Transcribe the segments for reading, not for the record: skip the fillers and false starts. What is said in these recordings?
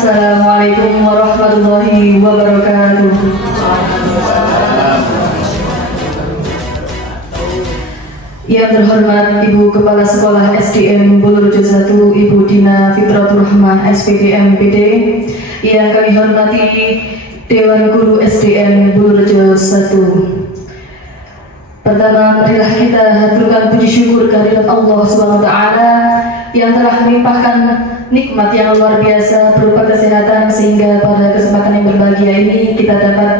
Assalamualaikum warahmatullahi wabarakatuh. Yang terhormat Ibu Kepala Sekolah SDN Bulurejo 1, Ibu Dina Fitratur Rahmah SPG MPD. Yang kami hormati Dewan Guru SDN Bulurejo 1. Pertama, marilah kita haturkan puji syukur kehadirat Allah SWT yang telah melimpahkan nikmat yang luar biasa berupa kesehatan, sehingga pada kesempatan yang berbahagia ini kita dapat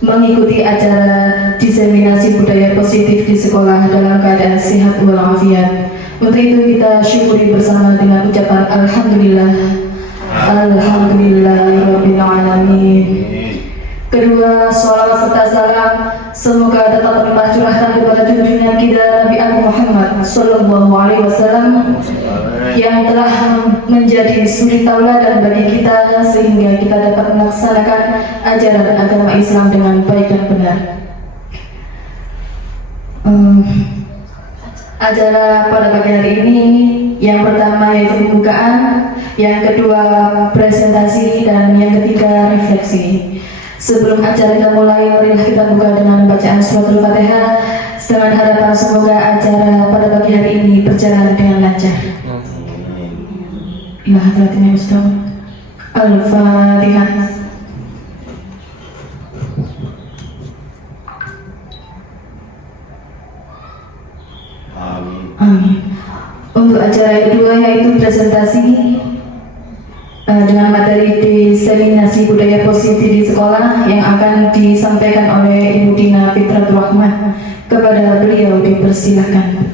mengikuti acara diseminasi budaya positif di sekolah dalam keadaan sehat walafiat. Untuk itu kita syukuri bersama dengan ucapan Alhamdulillah, Alhamdulillahirabbil alamin. Kedua, sholawat serta salam semoga tetap berlimpah curahkan kepada junjungan kita Nabi Muhammad Sallallahu Alaihi Wasallam yang telah menjadi suri tauladan bagi kita, sehingga kita dapat melaksanakan ajaran agama Islam dengan baik dan benar. Acara pada pagi hari ini yang pertama yaitu pembukaan, yang kedua presentasi, dan yang ketiga refleksi. Sebelum acara kita mulai, marilah kita buka dengan bacaan suratul Fatihah dengan harapan semoga acara pada pagi hari ini berjalan dengan lancar. Ila hadratin Mustafa. Al-Fatihah. Amin. Untuk acara kedua yaitu presentasi dengan materi diseminasi budaya positif di sekolah yang akan disampaikan oleh Ibu Dina Fitratur Rahmah. Kepada beliau dipersilakan.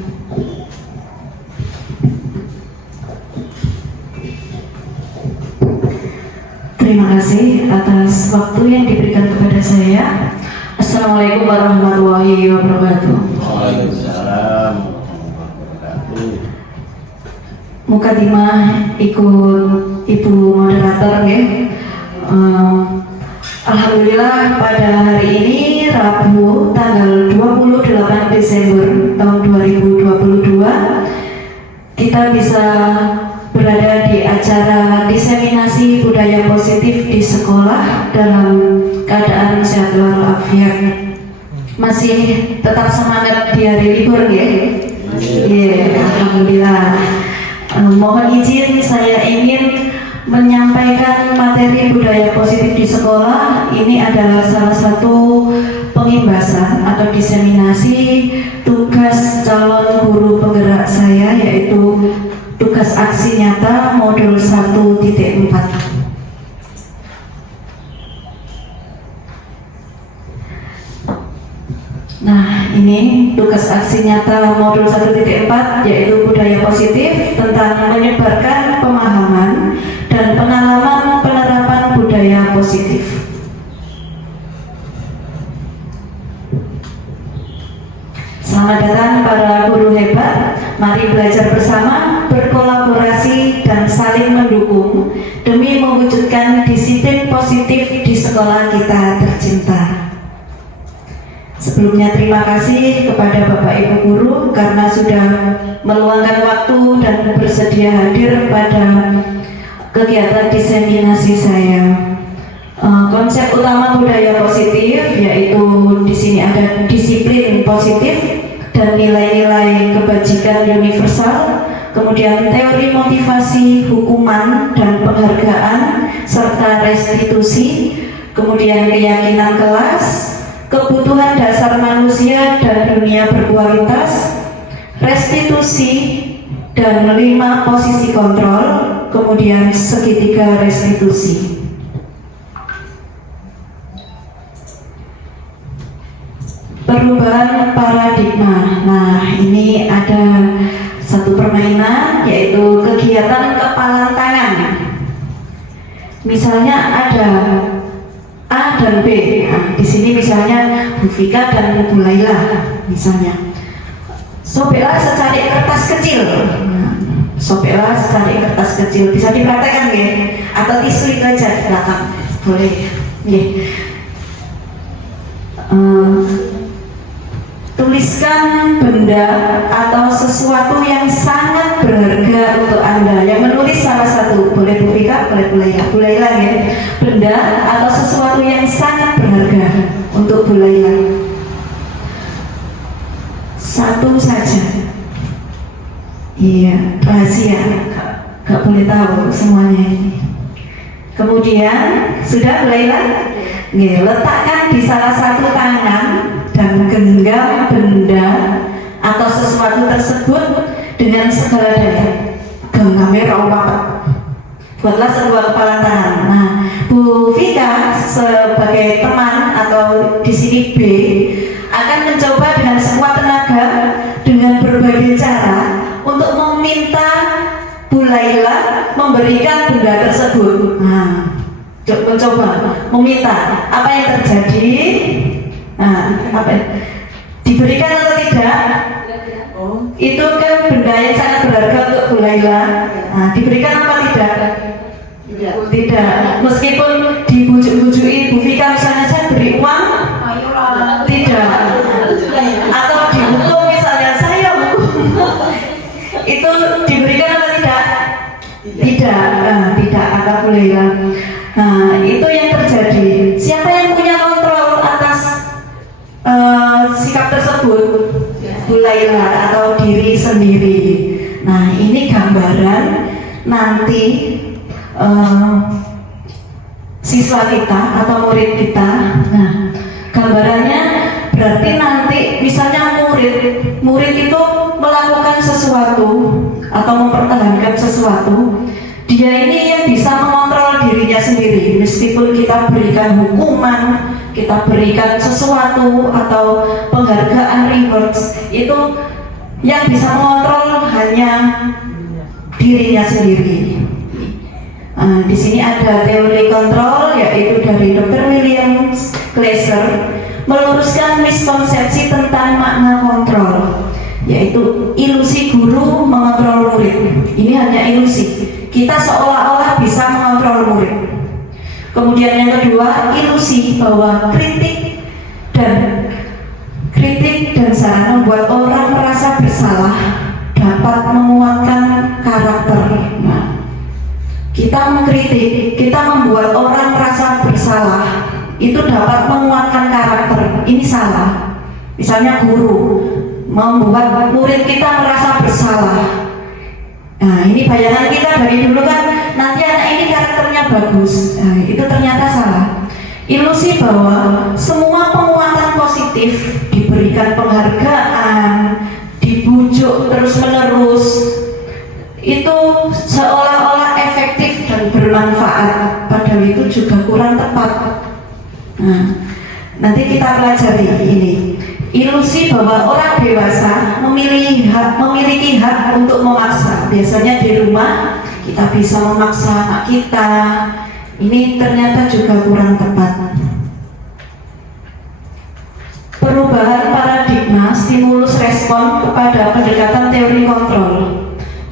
Terima kasih atas waktu yang diberikan kepada saya. Assalamualaikum warahmatullahi wabarakatuh. Waalaikumsalam. Mukadimah ikut Ibu moderator ya. Alhamdulillah pada hari ini Rabu tanggal 28 Desember tahun 2022 kita bisa berada di acara diseminasi budaya positif di sekolah dalam keadaan sehat walafiat. Masih tetap semangat di hari libur ya. Alhamdulillah. Mohon izin saya ingin menyampaikan materi budaya positif di sekolah. Ini adalah salah satu pengimbasan atau diseminasi tugas calon guru penggerak saya, yaitu tugas aksi nyata modul 1.4. Nah, ini tugas aksi nyata modul 1.4 yaitu budaya positif tentang menyebarkan pemahaman dan pengalaman penerapan budaya positif. Selamat datang para guru hebat. Mari belajar bersama, berkolaborasi dan saling mendukung demi mewujudkan disiplin positif di sekolah kita tercinta. Sebelumnya terima kasih kepada Bapak Ibu Guru karena sudah meluangkan waktu dan bersedia hadir pada kegiatan diseminasi saya. Konsep utama budaya positif yaitu di sini ada disiplin positif dan nilai-nilai kebajikan universal, kemudian teori motivasi, hukuman dan penghargaan serta restitusi, kemudian keyakinan kelas, kebutuhan dasar manusia dan dunia berkualitas, restitusi, dan 5 posisi kontrol, kemudian segitiga restitusi. Perubahan paradigma. Nah, ini ada satu permainan yaitu kegiatan kepalan tangan. Misalnya ada A dan B. Nah, di sini misalnya Bu Vika dan Bu Laila misalnya. Sobeklah secari kertas kecil. Sobeklah secari kertas kecil. Bisa dipraktekkan ya? Atau tisu itu aja di belakang. Boleh. Tulis menuliskan benda atau sesuatu yang sangat berharga untuk Anda. Yang menulis salah satu, boleh Bu Vika, boleh Bu Laila ya. Benda atau sesuatu yang sangat berharga untuk Bu Laila. Satu saja. Iya, rahasia. Gak boleh tahu semuanya ini. Kemudian, sudah Bu Laila? Nih, letakkan di salah satu tangan dan genggam benda atau sesuatu tersebut dengan segala daya. Genggamnya rapat. Buatlah sebuah kepalan tangan. Nah, Bu Vika sebagai teman atau di sini B akan mencoba dengan sekuat tenaga dengan berbagai cara untuk meminta Bu Laila memberikan benda tersebut. Nah, mencoba meminta apa yang terjadi. Nah, apa diberikan atau tidak? Itu kan benda yang sangat berharga untuk Bu Laila. Nah, diberikan apa tidak? Tidak. Meskipun dibujuk-bujui Bu Vika misalnya, saya beri uang, tidak. Atau dihukum misalnya, saya hukum. Itu diberikan apa tidak? Tidak. Tidak kata Bu Laila. Nah, itu yang terjadi. Siapa yang punya kontrol atas sikap tersebut? Bu Laila atau diri sendiri. Nah, ini gambaran nanti siswa kita atau murid kita. Nah, gambarannya berarti nanti misalnya murid itu melakukan sesuatu atau mempertahankan sesuatu, dia ini yang bisa mengontrol dirinya sendiri. Meskipun kita berikan hukuman, kita berikan sesuatu atau penghargaan, rewards, itu yang bisa mengontrol hanya dirinya sendiri. Di sini ada teori kontrol, yaitu dari Dr. William Glasser, meluruskan miskonsepsi tentang makna kontrol, yaitu ilusi guru mengontrol murid. Ini hanya ilusi. Kita seolah-olah bisa mengontrol murid. Kemudian yang kedua, ilusi bahwa kritik dan saran membuat orang merasa bersalah dapat menguatkan karakter. Nah, kita mengkritik, kita membuat orang merasa bersalah, itu dapat menguatkan karakter. Ini salah. Misalnya guru membuat murid kita merasa bersalah. Nah, ini bayangan kita dari dulu kan, nanti anak ini karakternya bagus. Nah, itu ternyata salah. Ilusi bahwa semua penguatan positif, diberikan penghargaan, dibujuk terus-menerus, itu seolah-olah efektif dan bermanfaat, padahal itu juga kurang tepat. Nah, nanti kita pelajari ini. Ilusi bahwa orang dewasa memiliki hak untuk memaksa. Biasanya di rumah kita bisa memaksa anak kita. Ini ternyata juga kurang tepat. Perubahan paradigma stimulus respon kepada pendekatan teori kontrol,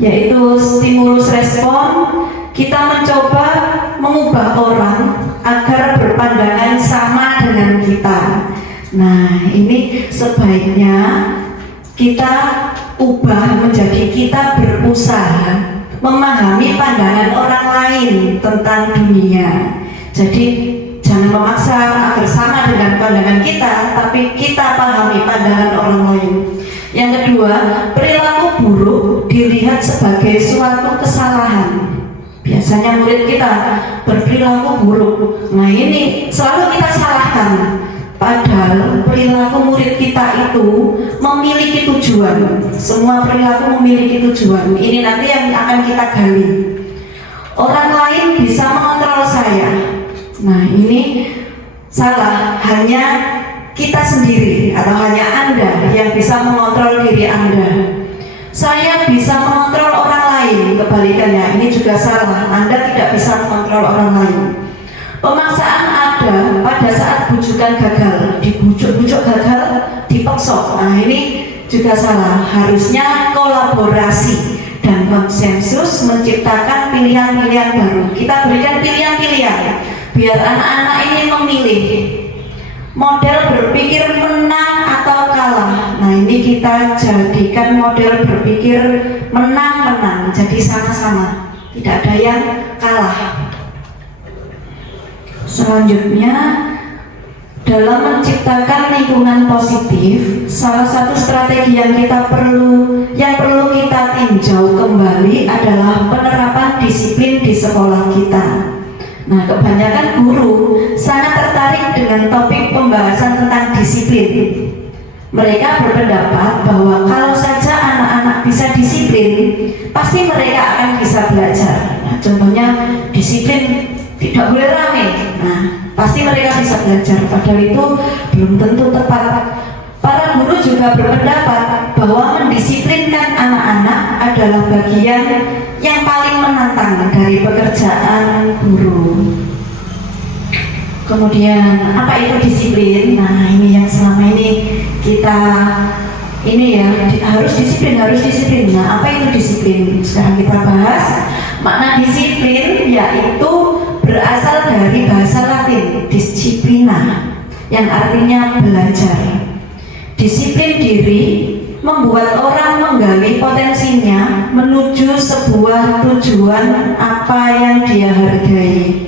yaitu stimulus respon, kita mencoba mengubah orang agar berpandangan sama dengan kita. Nah, ini sebaiknya kita ubah menjadi kita berusaha memahami pandangan orang lain tentang dunia. Jadi jangan memaksa agar sama dengan pandangan kita, tapi kita pahami pandangan orang lain. Yang kedua, perilaku buruk dilihat sebagai suatu kesalahan. Biasanya murid kita berperilaku buruk. Nah, ini selalu kita salahkan. Padahal perilaku murid kita itu memiliki tujuan. Semua perilaku memiliki tujuan. Ini nanti yang akan kita gali. Orang lain bisa mengontrol saya. Nah, ini salah. Hanya kita sendiri atau hanya Anda yang bisa mengontrol diri Anda. Saya bisa mengontrol orang lain. Kebalikannya, ini juga salah. Anda tidak bisa mengontrol orang lain. Pemaksaan ada pada saat bujukan gagal, dibujuk-bujuk gagal, dipaksa. Nah, ini juga salah. Harusnya kolaborasi dan konsensus menciptakan pilihan-pilihan baru. Kita berikan pilihan-pilihan biar anak-anak ini memilih model berpikir menang atau kalah. Nah, ini kita jadikan model berpikir menang-menang, jadi sama-sama, tidak ada yang kalah. Selanjutnya, dalam menciptakan lingkungan positif, salah satu strategi yang perlu kita tinjau kembali adalah penerapan disiplin di sekolah kita. Nah, kebanyakan guru sangat tertarik dengan topik pembahasan tentang disiplin. Mereka berpendapat bahwa kalau saja anak-anak bisa disiplin, pasti mereka akan bisa belajar. Nah, contohnya disiplin tidak boleh rame. Nah, pasti mereka bisa belajar. Padahal itu belum tentu tepat. Para guru juga berpendapat bahwa mendisiplinkan anak-anak adalah bagian yang paling menantang dari pekerjaan guru. Kemudian apa itu disiplin? Nah, ini yang selama ini kita harus disiplin. Nah, apa itu disiplin? Sekarang kita bahas makna disiplin, yaitu berasal dari bahasa Latin disciplina, yang artinya belajar. Disiplin diri membuat orang menggali potensinya menuju sebuah tujuan apa yang dia hargai.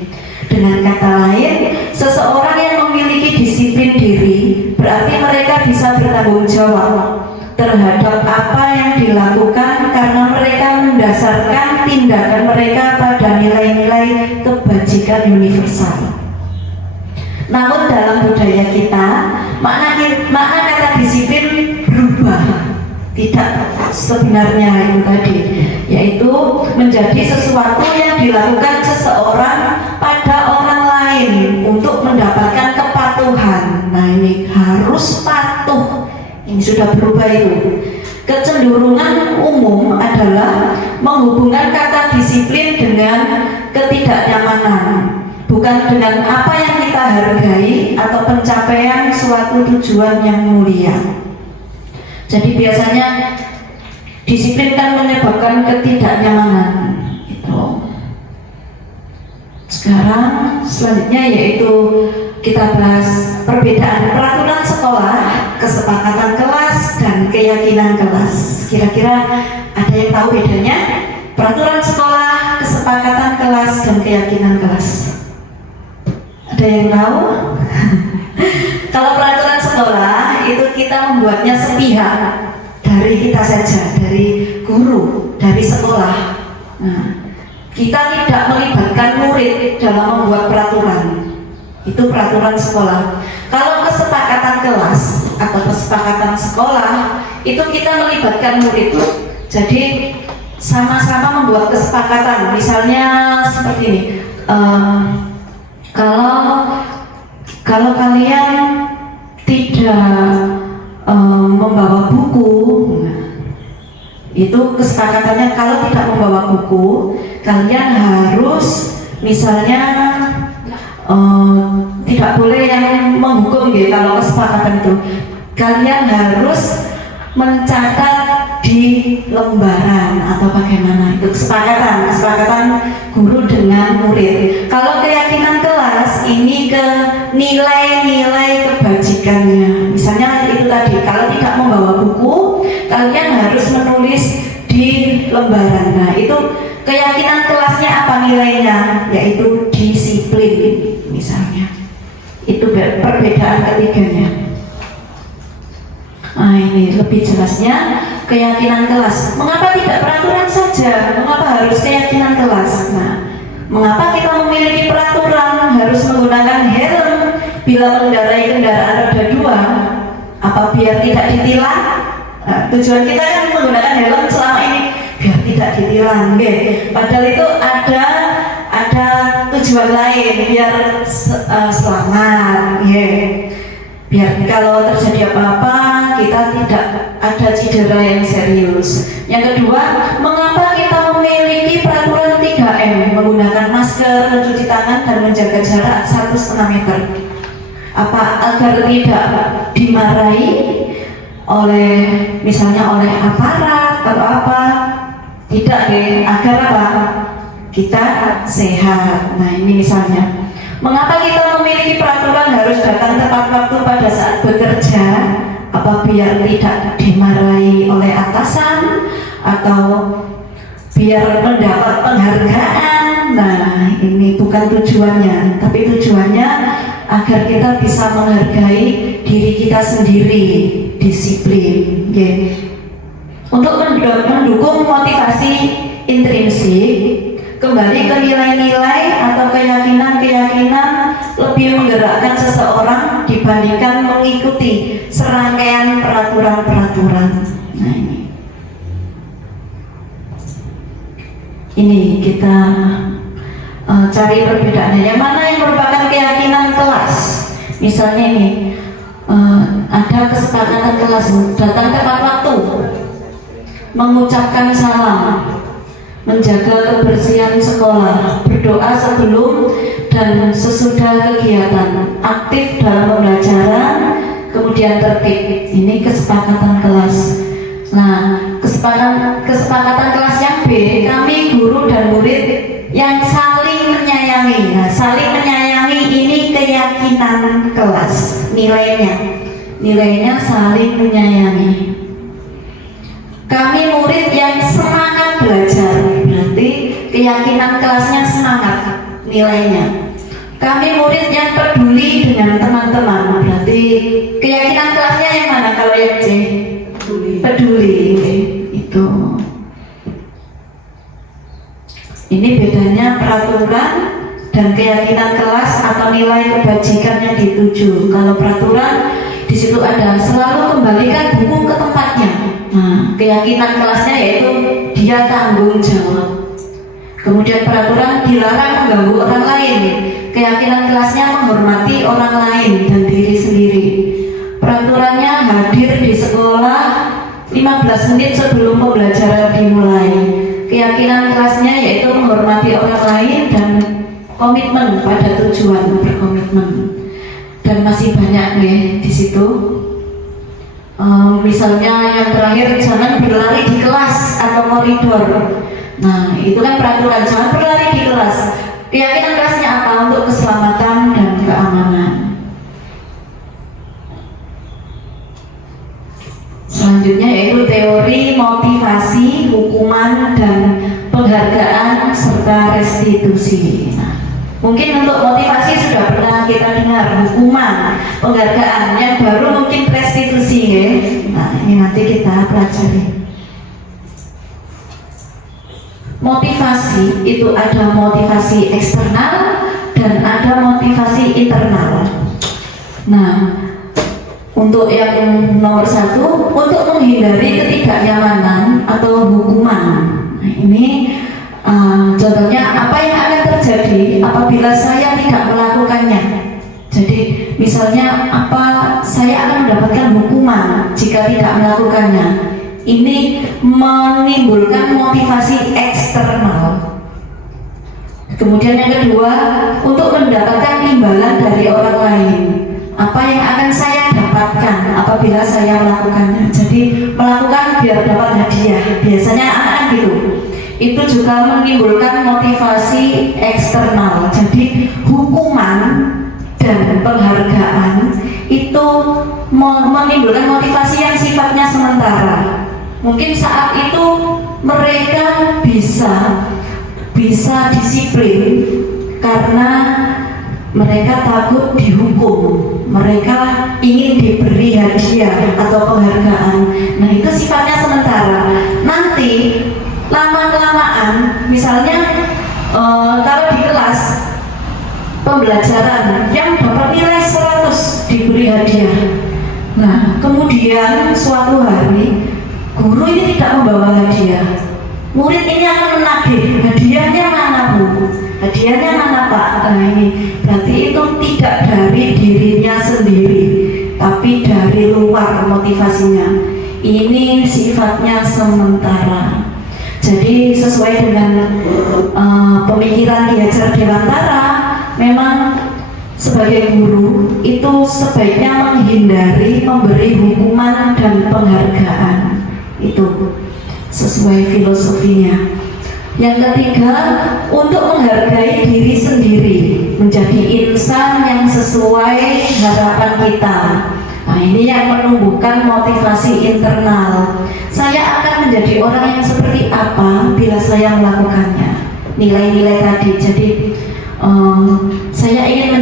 Dengan kata lain, seseorang yang memiliki disiplin diri berarti mereka bisa bertanggung jawab terhadap apa yang dilakukan karena mereka mendasarkan tindakan mereka pada nilai-nilai kebajikan universal. Namun dalam budaya kita, makna kata disiplin berubah. Tidak sebenarnya itu tadi, yaitu menjadi sesuatu yang dilakukan seseorang pada orang lain untuk mendapatkan kepatuhan. Nah, ini harus patuh. Ini sudah berubah itu. Kecenderungan umum adalah menghubungkan kata disiplin dengan ketidaknyamanan, bukan dengan apa yang kita hargai atau pencapaian suatu tujuan yang mulia. Jadi biasanya disiplin kan menyebabkan ketidaknyamanan itu. Sekarang selanjutnya yaitu kita bahas perbedaan peraturan sekolah, kesepakatan kelas, dan keyakinan kelas. Kira-kira ada yang tahu bedanya? Peraturan sekolah, kesepakatan kelas, dan keyakinan kelas. Ada yang tahu? Kalau peraturan sekolah itu kita membuatnya sepihak dari kita saja, dari guru, dari sekolah. Nah, kita tidak melibatkan murid dalam membuat peraturan. Itu peraturan sekolah. Kalau kesepakatan kelas atau kesepakatan sekolah, itu kita melibatkan murid. Jadi sama-sama membuat kesepakatan. Misalnya seperti ini. Kalau kalian tidak membawa buku, itu kesepakatannya kalau tidak membawa buku, kalian harus misalnya tidak boleh yang menghukum gitu. Kalau kesepakatan itu, kalian harus mencatat di lembaran atau bagaimana, itu kesepakatan guru dengan murid. Kalau keyakinan kelas ini ke nilai-nilai kebajikannya. Misalnya itu tadi, kalau tidak membawa buku, kalian harus menulis di lembaran. Nah, itu keyakinan kelasnya apa nilainya? Yaitu disiplin misalnya. Itu perbedaan ketiganya. Nah, ini lebih jelasnya keyakinan kelas. Mengapa tidak peraturan saja? Mengapa harus keyakinan kelas? Nah, mengapa kita memiliki peraturan harus menggunakan helm bila mengendarai kendaraan roda 2? Apa biar tidak ditilang? Nah, tujuan kita kan menggunakan helm selama ini biar tidak ditilang, okay. Padahal itu ada tujuan lain, biar selamat, yeah. Biar kalau terjadi apa-apa kita tidak ada cedera yang serius. Yang kedua, mengapa kita memiliki peraturan 3M, menggunakan masker, mencuci tangan, dan menjaga jarak 1,5 meter? Apa agar tidak dimarahi oleh misalnya oleh aparat atau apa? Tidak deh, agar apa? Kita sehat. Nah, ini misalnya. Mengapa kita memiliki peraturan harus datang tepat waktu pada saat bekerja? Apa biar tidak dimarahi oleh atasan atau biar mendapat penghargaan? Nah, ini bukan tujuannya, tapi tujuannya agar kita bisa menghargai diri kita sendiri, disiplin. Untuk mendukung motivasi intrinsik, kembali ke nilai-nilai atau keyakinan-keyakinan lebih menggerakkan seseorang dibandingkan mengikuti serangkaian peraturan-peraturan. Nah, ini kita cari perbedaannya. Yang mana yang merupakan keyakinan kelas? Misalnya ini ada kesepakatan kelas, datang tepat waktu, mengucapkan salam, menjaga kebersihan sekolah, berdoa sebelum dan sesudah kegiatan, aktif dalam pembelajaran, kemudian tertib. Ini kesepakatan kelas. Nah, kesepakatan kelas yang B, kami guru dan murid yang saling menyayangi. Nah, saling menyayangi ini keyakinan kelas, nilainya saling menyayangi. Kami murid yang semangat belajar, berarti keyakinan kelasnya semangat, nilainya. Kami murid yang peduli dengan teman-teman, berarti keyakinan kelasnya yang mana kalau yang C? Peduli. Itu. Ini bedanya peraturan dan keyakinan kelas atau nilai kebajikan yang dituju. Kalau peraturan di situ ada selalu kembalikan buku ke tempatnya. Nah, keyakinan kelasnya yaitu dia tanggung jawab. Kemudian peraturan dilarang mengganggu orang lain. Keyakinan kelasnya menghormati orang lain dan diri sendiri. Peraturannya hadir di sekolah 15 menit sebelum pembelajaran dimulai. Keyakinan kelasnya yaitu menghormati orang lain dan komitmen pada tujuan, berkomitmen. Dan masih banyak nih di situ. Misalnya yang terakhir, jangan berlari di kelas atau koridor. Nah, itu kan peraturan, jangan berlari di kelas. Keyakinan kelasnya apa? Untuk keselamatan dan keamanan. Selanjutnya yaitu teori motivasi, hukuman, dan penghargaan serta restitusi. Nah, mungkin untuk motivasi sudah pernah kita dengar, hukuman, penghargaan. Yang baru mungkin restitusi ya. Nah, ini nanti kita pelajari. Motivasi itu ada motivasi eksternal dan ada motivasi internal. Nah, untuk yang nomor 1, untuk menghindari ketidaknyamanan atau hukuman. Nah, ini contohnya apa yang akan terjadi apabila saya tidak melakukannya. Jadi misalnya saya akan mendapatkan hukuman jika tidak melakukannya. Ini menimbulkan motivasi eksternal. Kemudian yang kedua, untuk mendapatkan imbalan dari orang lain. Apa yang akan saya dapatkan apabila saya melakukannya? Jadi melakukan biar dapat hadiah. Biasanya anak gitu. Itu juga menimbulkan motivasi eksternal. Jadi hukuman dan penghargaan itu menimbulkan motivasi yang sifatnya sementara. Mungkin saat itu mereka bisa disiplin karena mereka takut dihukum, mereka ingin diberi hadiah atau penghargaan. Nah, itu sifatnya sementara. Nanti lama-kelamaan, misalnya kalau di kelas pembelajaran yang dapat nilai 100 diberi hadiah. Nah, kemudian suatu hari guru ini tidak membawa hadiah. Murid ini akan menagih, hadiahnya mana Bu? Hadiahnya mana Pak? Nah, ini berarti itu tidak dari dirinya sendiri, tapi dari luar motivasinya. Ini sifatnya sementara. Jadi sesuai dengan pemikiran Ki Hajar Dewantara, memang sebagai guru itu sebaiknya menghindari memberi hukuman dan penghargaan. Itu sesuai filosofinya. Yang ketiga, untuk menghargai diri sendiri, menjadi insan yang sesuai harapan kita. Nah, ini yang menumbuhkan motivasi internal. Saya akan menjadi orang yang seperti apa bila saya melakukannya. Nilai-nilai tadi. Jadi saya ingin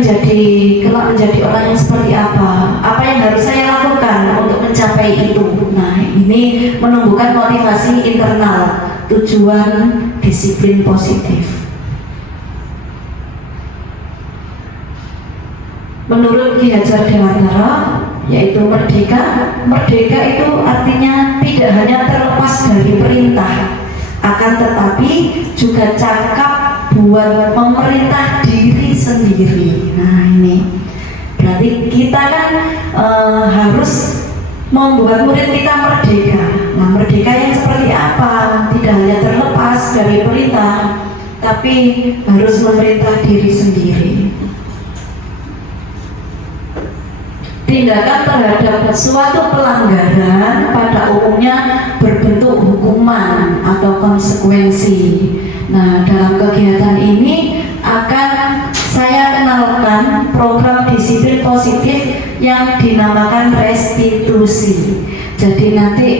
kelak menjadi orang yang seperti apa yang harus saya lakukan untuk mencapai itu. Nah, ini menumbuhkan motivasi internal, tujuan disiplin positif. Menurut Ki Hajar Dewantara, yaitu merdeka itu artinya tidak hanya terlepas dari perintah, akan tetapi juga cakap buat memerintah diri sendiri. Nah, ini berarti kita kan harus membuat murid kita merdeka. Nah, merdeka yang seperti apa? Tidak hanya terlepas dari perintah, tapi harus memerintah diri sendiri. Tindakan terhadap suatu pelanggaran pada umumnya berbentuk hukuman atau konsekuensi. Nah, dalam kegiatan ini akan saya kenalkan program disiplin positif yang dinamakan restitusi. Jadi nanti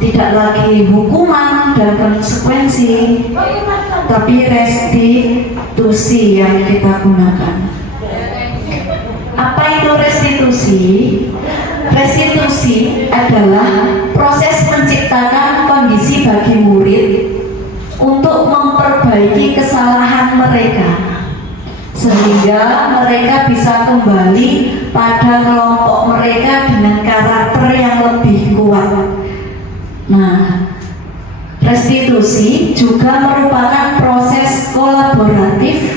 tidak lagi hukuman dan konsekuensi, tapi restitusi yang kita gunakan. Apa itu restitusi? Restitusi adalah proses menciptakan kondisi bagi murid untuk memperbaiki kesalahan mereka, sehingga mereka bisa kembali pada kelompok mereka dengan karakter yang lebih kuat. Nah, restitusi juga merupakan proses kolaboratif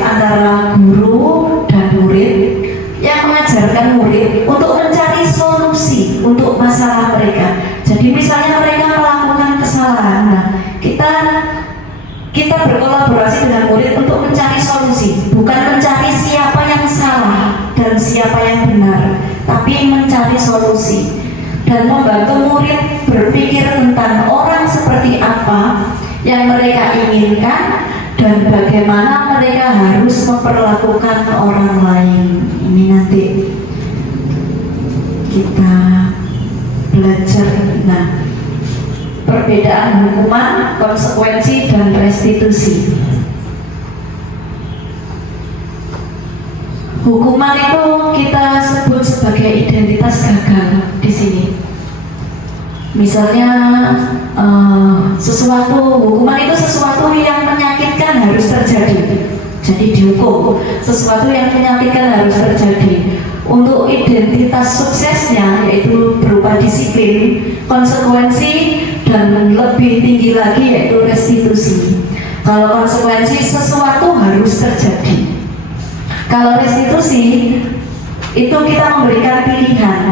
antara guru dan murid yang mengajarkan murid untuk mencari solusi untuk masalah mereka. Jadi misalnya mereka melakukan kesalahan, nah kita berkolaborasi dengan murid untuk mencari solusi, bukan mencari siapa yang salah dan siapa yang benar, tapi mencari solusi dan membantu murid berpikir tentang orang seperti apa yang mereka inginkan dan bagaimana mereka harus memperlakukan orang lain. Ini nanti kita belajar. Nah, perbedaan hukuman, konsekuensi, dan restitusi. Hukuman itu kita sebut sebagai identitas gagal di sini. Misalnya hukuman itu sesuatu yang menyakitkan harus terjadi, jadi dihukum. Sesuatu yang menyakitkan harus terjadi. Untuk identitas suksesnya yaitu berupa disiplin, konsekuensi, dan lebih tinggi lagi yaitu restitusi. Kalau konsekuensi, sesuatu harus terjadi. Kalau restitusi itu kita memberikan pilihan.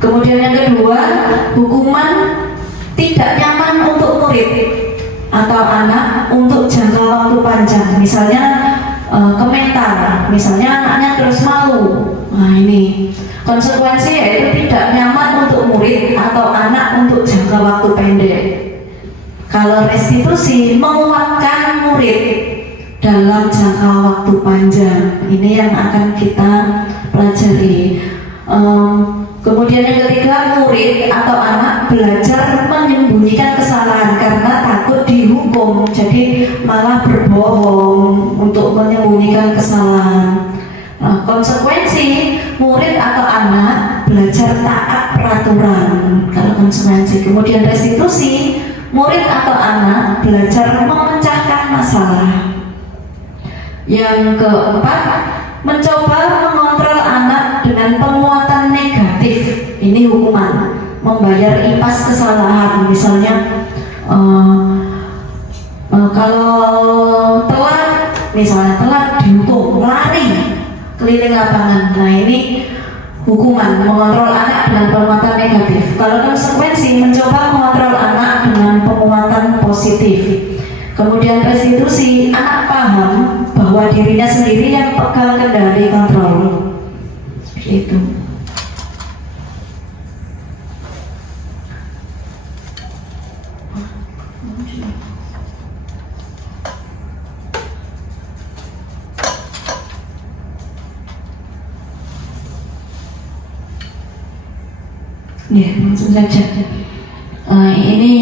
Kemudian yang kedua, hukuman tidak nyaman untuk murid atau anak untuk jangka waktu panjang. Misalnya komentar, misalnya anaknya terus malu. Nah, ini konsekuensi yaitu tidak nyaman untuk murid atau anak untuk jangka waktu pendek. Kalau restitusi menguatkan murid dalam jangka waktu panjang. Ini yang akan kita pelajari. Kemudian yang ketiga, murid atau anak belajar menyembunyikan kesalahan karena takut dihukum, jadi malah berbohong untuk menyembunyikan kesalahan. Nah, konsekuensi, murid atau anak belajar taat peraturan. Kalau konsekuensi. Kemudian restitusi, murid atau anak belajar memecahkan masalah. Yang keempat, mencoba mengontrol anak dengan penguatan negatif. Ini hukuman, membayar impas kesalahan. Misalnya kalau telat dihukum, lari keliling lapangan. Nah, ini hukuman, mengontrol anak dengan penguatan negatif. Kalau konsekuensi, mencoba mengontrol anak dengan penguatan positif. Kemudian restitusi, anak paham bahwa dirinya sendiri yang pegang kendali kontrol. Seperti itu. Ya, langsung saja. Ini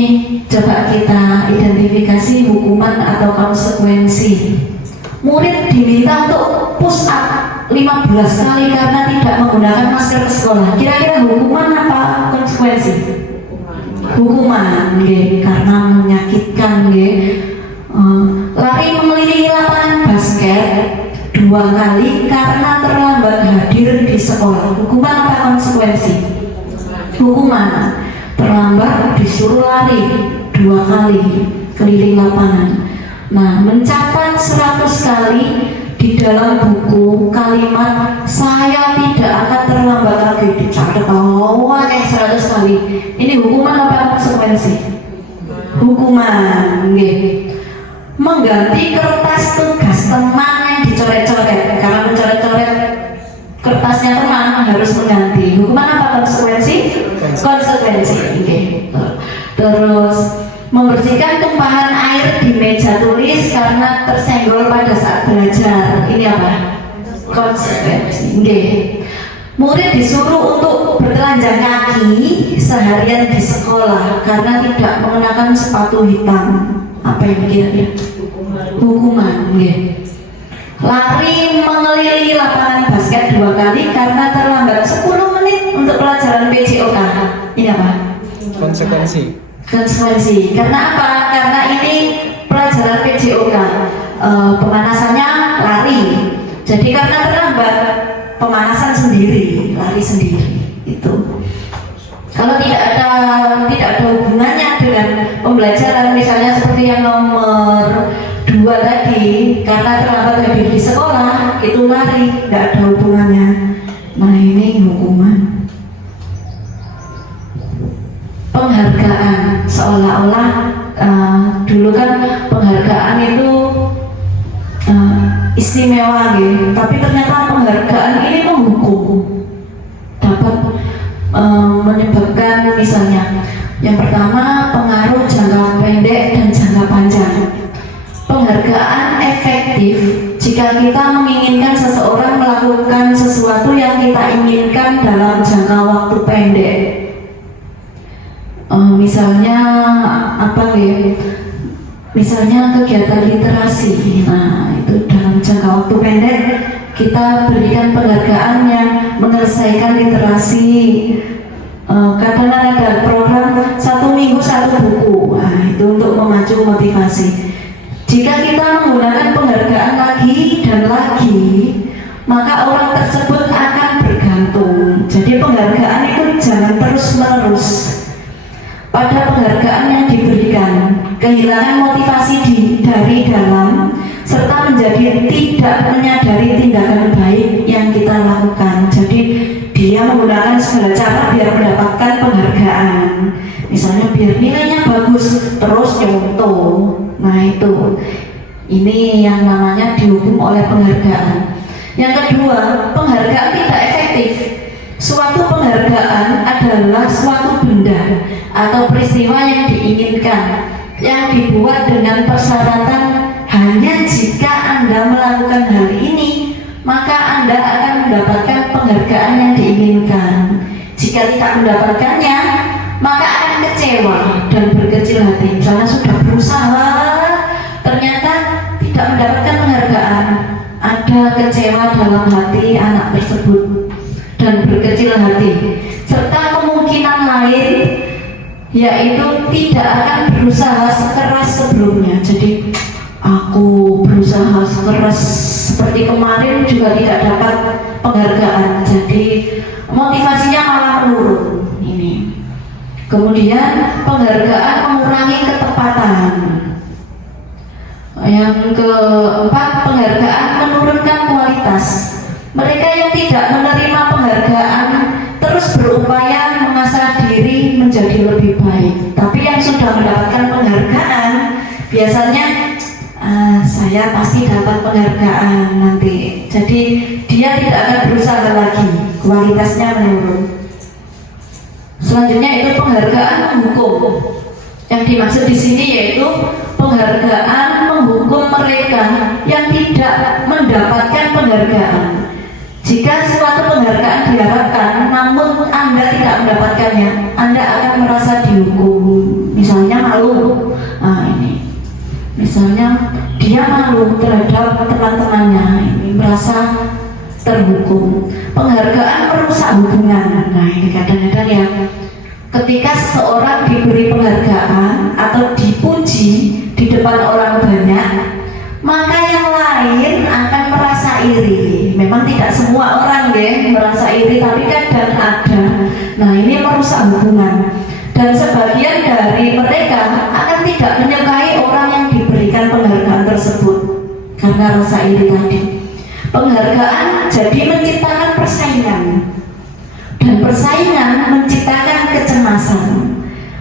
coba kita identifikasi hukuman atau konsekuensi. Murid diminta untuk push up 15 kali karena tidak menggunakan masker ke sekolah. Kira-kira hukuman apa konsekuensi? Hukuman, karena menyakitkan. Lari mengelilingi lapangan basket 2 kali karena terlambat hadir di sekolah. Hukuman apa konsekuensi? Hukuman. Terlambat disuruh lari 2 kali keliling lapangan. Nah, mencatat 100 kali di dalam buku kalimat saya tidak akan terlambat lagi dicatat bawah 100 kali. Ini hukuman apa konsekuensi? Hukuman. Mengganti kertas tugas teman yang dicoret-coret karena mencoret-coret kertasnya teman harus mengganti. Hukuman apa konsekuensi? Konsekuensi. Terus membersihkan tumpahan air di meja tulis karena tersenggol pada saat belajar. Ini apa? Konsekuensi. Murid disuruh untuk bertelanjang kaki seharian di sekolah karena tidak mengenakan sepatu hitam. Apa yang kira-kira? Hukuman. Lari mengelilingi lapangan basket 2 kali karena terlambat 10 menit untuk pelajaran PJOK. Ini apa? Konsekuensi. Konsekuensi. Karena apa? Karena ini pelajaran PJOK. Pemanasannya lari. Jadi karena terlambat, pemanasan sendiri, lari sendiri. Itu. Kalau tidak ada hubungannya dengan pembelajaran, misalnya seperti yang nomor 2 tadi, karena terlambat hadir di sekolah, itu lari, tidak ada hubungannya. Nah, ini hukuman. Penghargaan, seolah-olah dulu kan penghargaan itu istimewa, tapi ternyata penghargaan ini menghukum, dapat menyebabkan misalnya yang pertama pengaruh jangka pendek dan jangka panjang. Penghargaan efektif jika kita menginginkan seseorang melakukan sesuatu yang kita inginkan dalam jangka waktu pendek. Misalnya apa misalnya kegiatan literasi. Nah, itu dalam jangka waktu pendek kita berikan penghargaan yang menyelesaikan literasi. Kadang ada program 1 minggu 1 buku. Nah, itu untuk memacu motivasi. Jika kita menggunakan penghargaan lagi dan lagi, maka orang tersebut akan bergantung. Jadi penghargaan itu jangan terus-menerus. Pada penghargaan yang diberikan, kehilangan motivasi dari dalam, serta menjadi tidak menyadari tindakan baik yang kita lakukan. Jadi dia menggunakan segala cara biar mendapatkan penghargaan. Misalnya biar nilainya bagus, terus nyontoh. Nah, itu ini yang namanya dihukum oleh penghargaan. Yang kedua, penghargaan tidak efektif. Suatu penghargaan adalah suatu benda atau peristiwa yang diinginkan, yang dibuat dengan persyaratan hanya jika Anda melakukan hal ini, maka Anda akan mendapatkan penghargaan yang diinginkan. Jika tidak mendapatkannya, maka akan kecewa dan berkecil hati. Misalnya sudah berusaha, ternyata tidak mendapatkan penghargaan, ada kecewa dalam hati anak tersebut dan berkecil hati. Serta kemungkinan lain yaitu tidak akan berusaha sekeras sebelumnya. Jadi aku berusaha sekeras seperti kemarin juga tidak dapat penghargaan, jadi motivasinya malah menurun. Ini. Kemudian penghargaan mengurangi ketepatan. Yang keempat, penghargaan menurunkan kualitas. Mereka yang tidak menerima penghargaan terus berupaya mengasah diri menjadi lebih baik. Tapi yang sudah mendapatkan penghargaan biasanya saya pasti dapat penghargaan nanti. Jadi dia tidak akan berusaha lagi, kualitasnya menurun. Selanjutnya itu penghargaan menghukum. Yang dimaksud di sini yaitu penghargaan menghukum mereka yang tidak mendapatkan penghargaan. Jika suatu penghargaan diharapkan, namun Anda tidak mendapatkannya, Anda akan merasa dihukum. Misalnya malu, misalnya dia malu terhadap teman-temannya, ini merasa terhukum. Penghargaan merusak hubungan. Nah, ini kadang-kadang ya, ketika seseorang diberi penghargaan atau dipuji di depan orang banyak, maka yang lain akan merasa iri. Memang tidak semua orang ya merasa iri, tapi kadang ada. Nah, ini merusak hubungan. Dan sebagian dari mereka akan tidak menyukai orang yang diberikan penghargaan tersebut karena rasa iri tadi. Penghargaan jadi menciptakan persaingan, dan persaingan menciptakan kecemasan.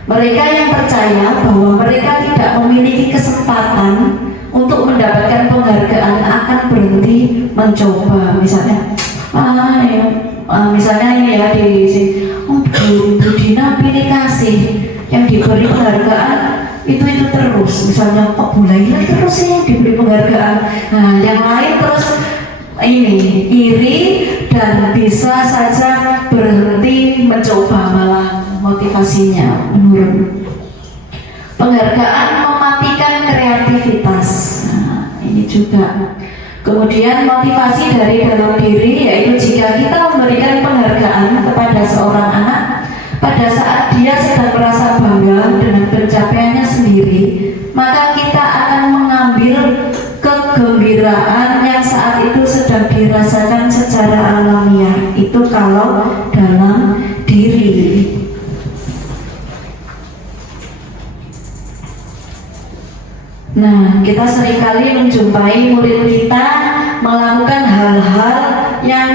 Mereka yang percaya bahwa mereka tidak memiliki kesempatan untuk mendapatkan penghargaan akan berhenti mencoba. Misalnya, misalnya ini ya di sini, Bu Dina pilih kasih yang diberi penghargaan itu terus. Misalnya kok Bu Laila terus yang diberi penghargaan. Nah, yang lain terus ini iri dan bisa saja berhenti mencoba, malah motivasinya menurun. Penghargaan mematikan kreativitas. Nah, ini juga. Kemudian motivasi dari dalam diri, yaitu jika kita memberikan penghargaan kepada seorang anak pada saat dia sedang merasa bangga dengan pencapaiannya sendiri, maka kita akan mengambil kegembiraan yang saat itu sedang dirasakan secara alamiah. Itu kalau dalam diri. Nah, kita seringkali menjumpai murid kita melakukan hal-hal yang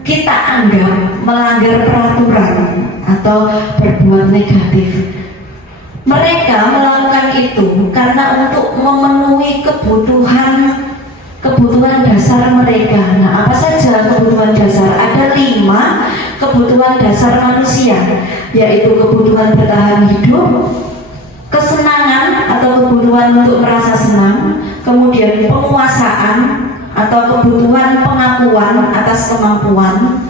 kita anggap melanggar peraturan atau berbuat negatif. Mereka melakukan itu karena untuk memenuhi kebutuhan dasar mereka. Nah, apa saja kebutuhan dasar? Ada 5 kebutuhan dasar manusia, yaitu kebutuhan bertahan hidup, kesenangan atau kebutuhan untuk merasa senang, kemudian penguasaan atau kebutuhan pengakuan atas kemampuan,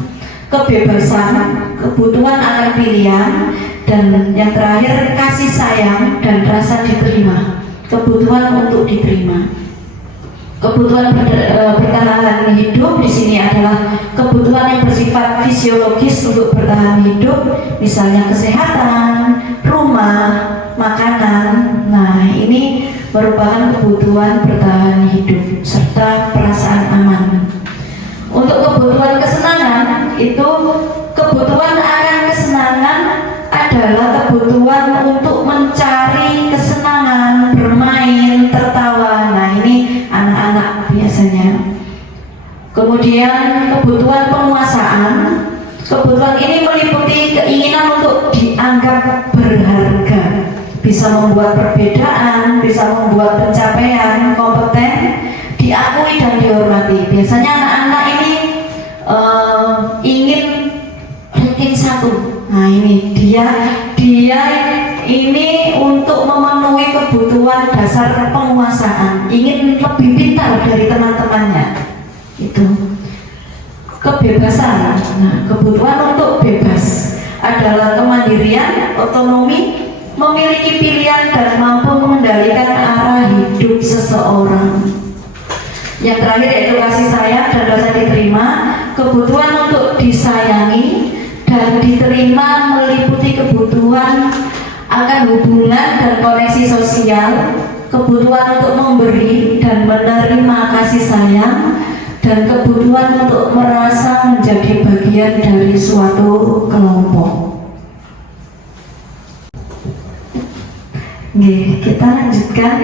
kebebasan, kebutuhan akan pilihan, dan yang terakhir kasih sayang dan rasa diterima, kebutuhan untuk diterima. Kebutuhan bertahan hidup di sini adalah kebutuhan yang bersifat fisiologis untuk bertahan hidup, misalnya kesehatan, rumah, makanan. Nah, ini merupakan kebutuhan bertahan hidup serta perasaan aman. Untuk kebutuhan kesenangan, itu kebutuhan akan kesenangan adalah kebutuhan untuk mencari kesenangan, bermain, tertawa. Nah, ini anak-anak biasanya. Kemudian kebutuhan penguasaan. Kebutuhan ini meliputi keinginan untuk dianggap berharga, bisa membuat perbedaan, bisa membuat pencapaian, kompeten, diakui dan dihormati. Biasanya anak-anak ini ingin ranking 1. Nah, ini dia ini untuk memenuhi kebutuhan dasar penguasaan, ingin lebih pintar dari teman-temannya. Itu kebebasan. Nah, kebutuhan untuk bebas adalah kemandirian, otonomi, memiliki pilihan dan mampu mengendalikan arah hidup seseorang. Yang terakhir yaitu kasih sayang dan rasa diterima. Kebutuhan untuk disayangi dan diterima meliputi kebutuhan akan hubungan dan koneksi sosial, kebutuhan untuk memberi dan menerima kasih sayang, dan kebutuhan untuk merasa menjadi bagian dari suatu kelompok. Oke, kita lanjutkan.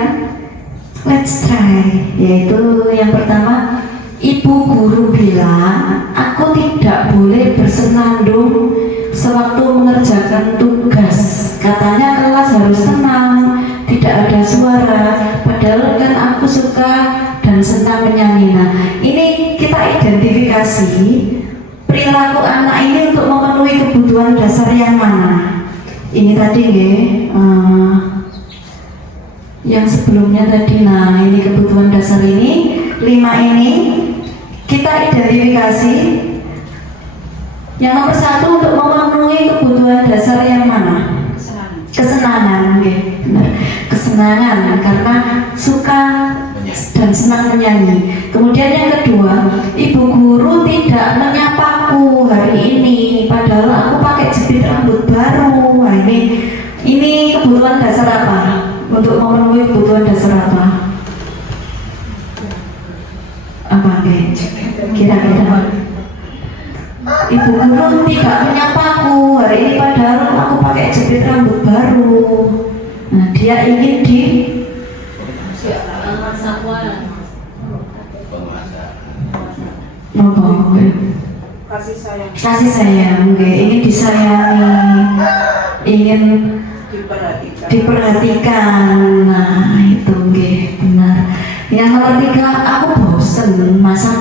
Let's try. Yaitu yang pertama, ibu guru bilang aku tidak boleh bersenandung sewaktu mengerjakan tugas. Katanya kelas harus tenang, tidak ada suara, padahal kan aku suka dan senang menyanyi. Nah, ini kita identifikasi perilaku anak ini untuk memenuhi kebutuhan dasar yang mana. Ini tadi yang sebelumnya tadi. Nah, ini kebutuhan dasar ini, 5 ini kita identifikasi Yang nomor satu untuk memenuhi kebutuhan dasar yang mana? Kesenangan, oke, benar. Kesenangan karena suka dan senang menyanyi. Kemudian yang kedua, ibu guru tidak menyapaku hari ini, padahal aku pakai jepit rambut baru. Wah, ini kebutuhan dasar apa? Untuk memenuhi kebutuhan dasar apa? Apa oke? Kira-kira ibu guru tidak menyapaku hari ini padahal aku pakai jepit rambut baru. Nah, dia ingin di kasih sayang, oke. Ingin disayangi, ingin diperhatikan. Nah, itu oke, benar. Yang nomor tiga, aku bosen masa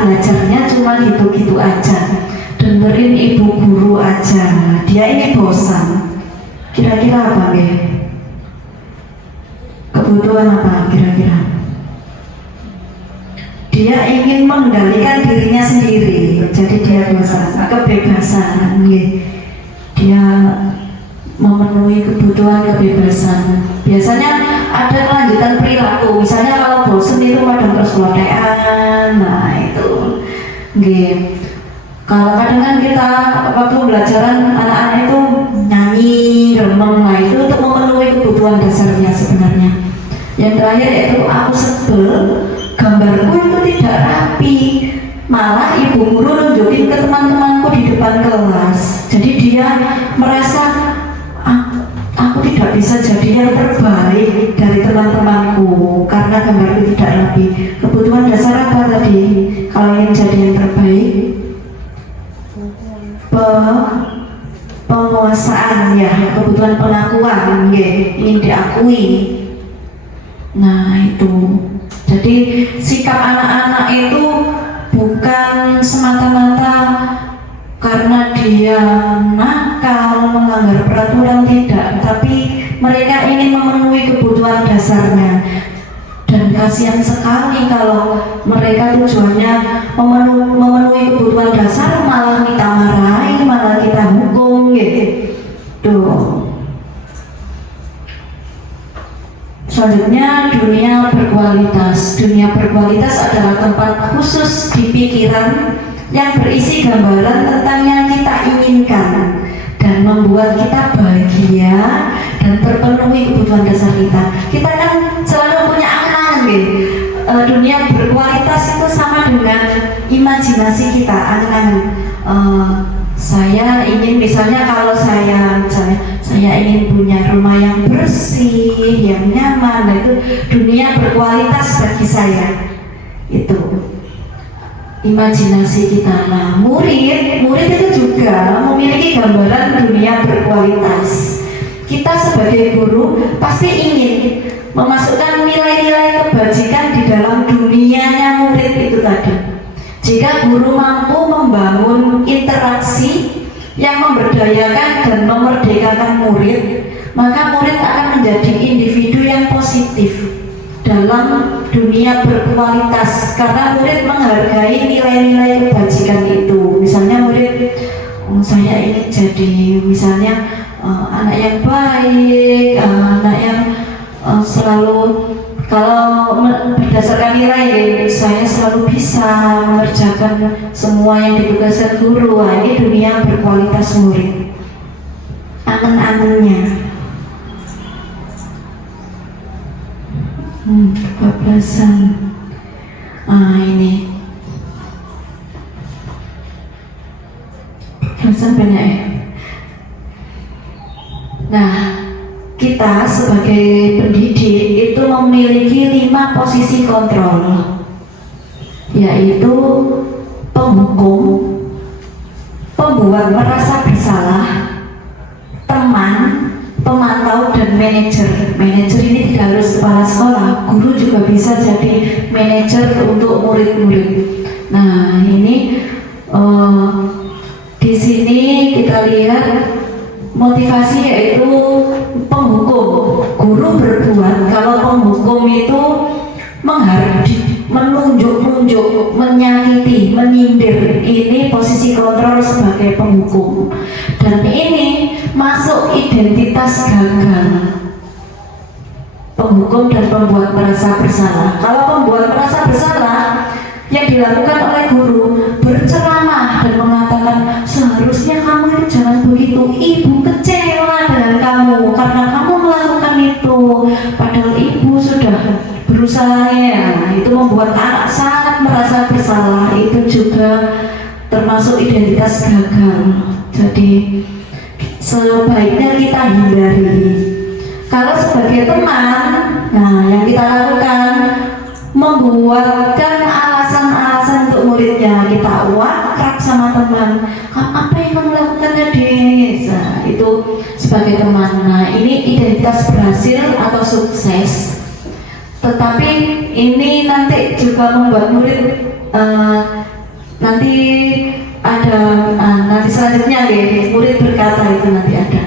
belajarnya cuma gitu-gitu aja, dengerin ibu guru aja. Dia ini bosan. Kira-kira apa, Be? Kebutuhan apa kira-kira? Dia ingin mengendalikan dirinya sendiri, jadi dia bosan, kebebasan. Dia memenuhi kebutuhan kebebasan. Biasanya ada kelanjutan perilaku, misalnya kalau bosen itu kadang terus lotean. Nah itu kalau kadang kan kita waktu pembelajaran anak-anak itu nyanyi, renang, nah itu untuk memenuhi kebutuhan dasarnya sebenarnya. Yang terakhir yaitu aku sebel gambarku itu tidak rapi, malah ibu guru nunjukin ke teman-temanku di depan kelas, jadi dia merasa aku tidak bisa jadi yang terbaik dari teman-temanku karena gambarku tidak rapi. Kebutuhan dasar apa tadi kalau ingin jadi yang terbaik? Penguasaan, ya, kebutuhan pengakuan, ingin diakui. Nah itu, jadi sikap anak-anak itu bukan semata-mata karena dia nakal, melanggar peraturan, tidak, tapi mereka ingin memenuhi kebutuhan dasarnya. Dan kasihan sekali kalau mereka tujuannya memenuhi kebutuhan dasar malah kita marahi, malah kita hukum gitu. Selanjutnya, dunia berkualitas. Dunia berkualitas adalah tempat khusus di pikiran yang berisi gambaran tentang yang kita inginkan dan membuat kita bahagia dan terpenuhi kebutuhan dasar kita. Kita kan selalu punya angan, dunia berkualitas itu sama dengan imajinasi kita, angan. Saya ingin, misalnya kalau saya ingin punya rumah yang bersih, yang nyaman, nah itu dunia berkualitas bagi saya. Itu imajinasi kita. Nah, murid itu juga memiliki gambaran dunia berkualitas. Kita sebagai guru pasti ingin memasukkan nilai-nilai kebajikan di dalam dunianya murid itu tadi. Jika guru mampu membangun interaksi yang memberdayakan dan memerdekakan murid, maka murid akan menjadi individu yang positif dalam dunia berkualitas karena murid menghargai nilai-nilai kebajikan itu. Misalnya murid, saya ingin jadi misalnya anak yang baik, anak yang selalu, kalau berdasarkan nilai saya selalu bisa mengerjakan semua yang ditugaskan guru. Wah, ini dunia berkualitas murid. Angan-angannya. Kebablasan. Ini kebablasan banyak ya. Nah, kita sebagai pendidik itu memiliki 5 posisi kontrol, yaitu penghukum, pembuat merasa bersalah, teman, pemantau, dan manajer. Manajer ini tidak harus kepala sekolah, guru juga bisa jadi manajer untuk murid-murid. Nah, ini di sini kita lihat motivasi yaitu penghukum. Guru berbuat kalau penghukum itu menunjuk-nunjuk, menyakiti, menyindir. Ini posisi kontrol sebagai penghukum, dan ini masuk identitas gagal. Penghukum dan pembuat merasa bersalah. Kalau pembuat merasa bersalah, yang dilakukan oleh guru berceramah dan mengatakan seharusnya kamu itu jangan begitu, ibu kecewa dengan kamu karena kamu melakukan itu, padahal ibu sudah berusaha. Ya, itu membuat anak sangat merasa bersalah. Itu juga termasuk identitas gagal. Jadi sebaiknya kita hindari. Kalau sebagai teman, nah yang kita lakukan membuatkan alasan-alasan untuk muridnya. Kita wakrab sama teman, apa yang kamu lakukan tadi? Nah, itu sebagai teman. Nah, ini identitas berhasil atau sukses. Tetapi ini nanti juga membuat murid nanti ada nanti selanjutnya deh, murid berkata itu nanti ada.